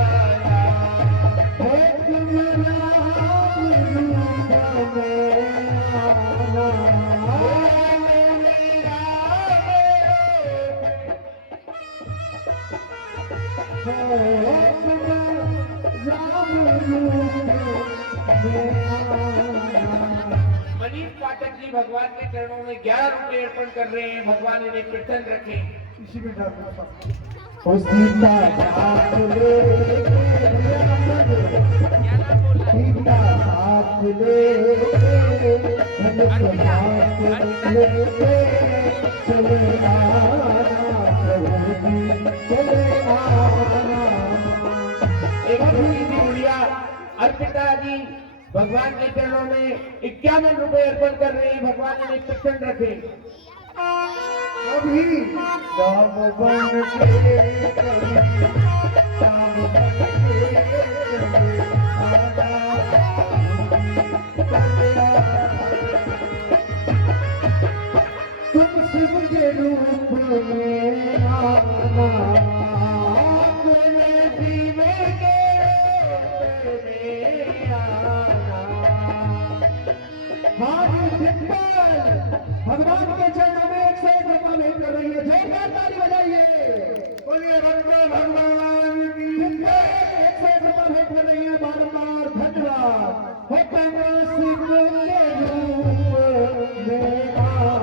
मनीष पाठक जी भगवान के चरणों में 11 रुपए अर्पण कर रहे हैं। भगवान इन्हें प्रसन्न रखें। इसी में डाल दो सब। सीता साथ एक छोटी सी गुड़िया अर्पिता जी भगवान के चरणों में 51 रुपए अर्पण कर रहे हैं। भगवान इन्हें प्रसन्न रखें। कभी राम बन के कभी राम बन के तुम शिव के रूप में आना, तुम्हें जीवे के रूप में आना। हमारी डिम्पल भगवान के चरणों में 101 रुपया भेंट कर रही है। जोरदार ताली बजाइए। बोलिए भगवान की डिम्पल 101 रुपया भेंट कर रही है। बारंबार धन्यवाद। हे कमल सिंह के रूप में आना,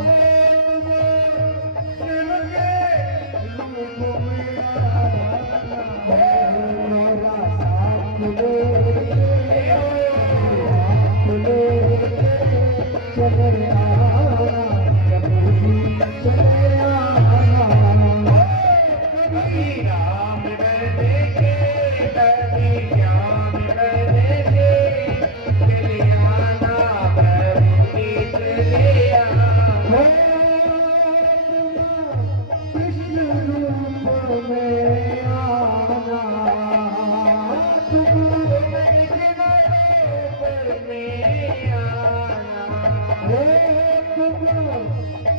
मेरा साथ चले आना, प्रभु जी चले आना। कभी राम बने के कभी श्याम बने के चले आना प्रभु जी चले आना। कृष्ण रूप में आना, तुम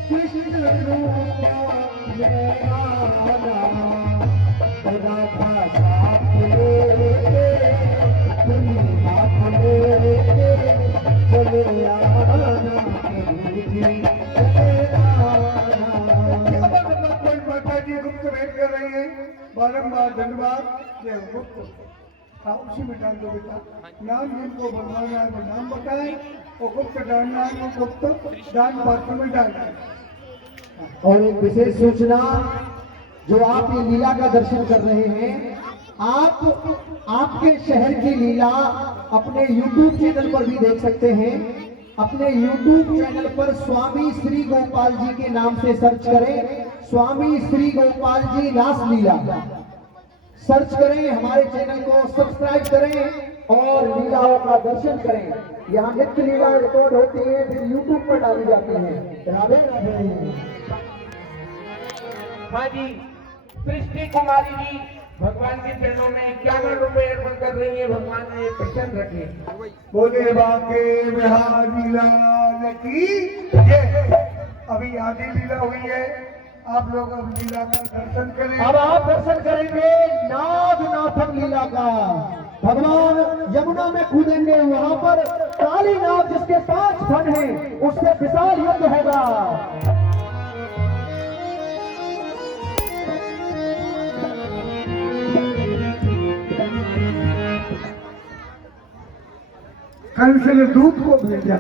कृष्ण रूप में आना, राधा साथ लेके दुनिया लेके चले आना, प्रभु जी चले आना। माता जी गुप्त भेंट कर रही है। बारंबार धन्यवाद। ये गुप्त हाँ उसी में डाल दो बेटा। नाम जिनको भगवान ने आपको नाम बताए और गुप्त डालना है, वो गुप्त दान पात्र में डाल दें। और एक विशेष सूचना, जो आप ये लीला का दर्शन कर रहे हैं, आप आपके शहर की लीला अपने YouTube चैनल पर भी देख सकते हैं। अपने YouTube चैनल पर स्वामी श्री गोपाल जी के नाम से सर्च करें। स्वामी श्री गोपाल जी रास लीला सर्च करें। हमारे चैनल को सब्सक्राइब करें और लीलाओं का दर्शन करें। यहाँ नित्य लीला रिकॉर्ड होती है, फिर YouTube पर डाली जाती है। राधे राधे। हाँ जी, सृष्टि कुमारी जी भगवान के चरणों में 51 रुपए अर्पण कर रही है। भगवान ने प्रसन्न रखे। बोले बाके बिहारी लाल की जय। अभी आधी लीला हुई है, आप लोग अब लीला का दर्शन करें। अब आप दर्शन करेंगे नागनाथम लीला का। भगवान यमुना में कूदेंगे, वहां पर काली नाग जिसके 5 फन हैं, उससे विशाल युद्ध होगा। कंस ने दूत को भेजा,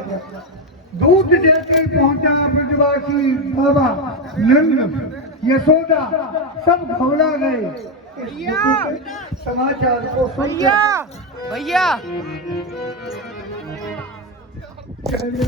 दूत जैसे पहुंचा ब्रजवासी बाबा नंद यशोदा सब घबरा गए। इस समाचार को सुनकर भैया चलो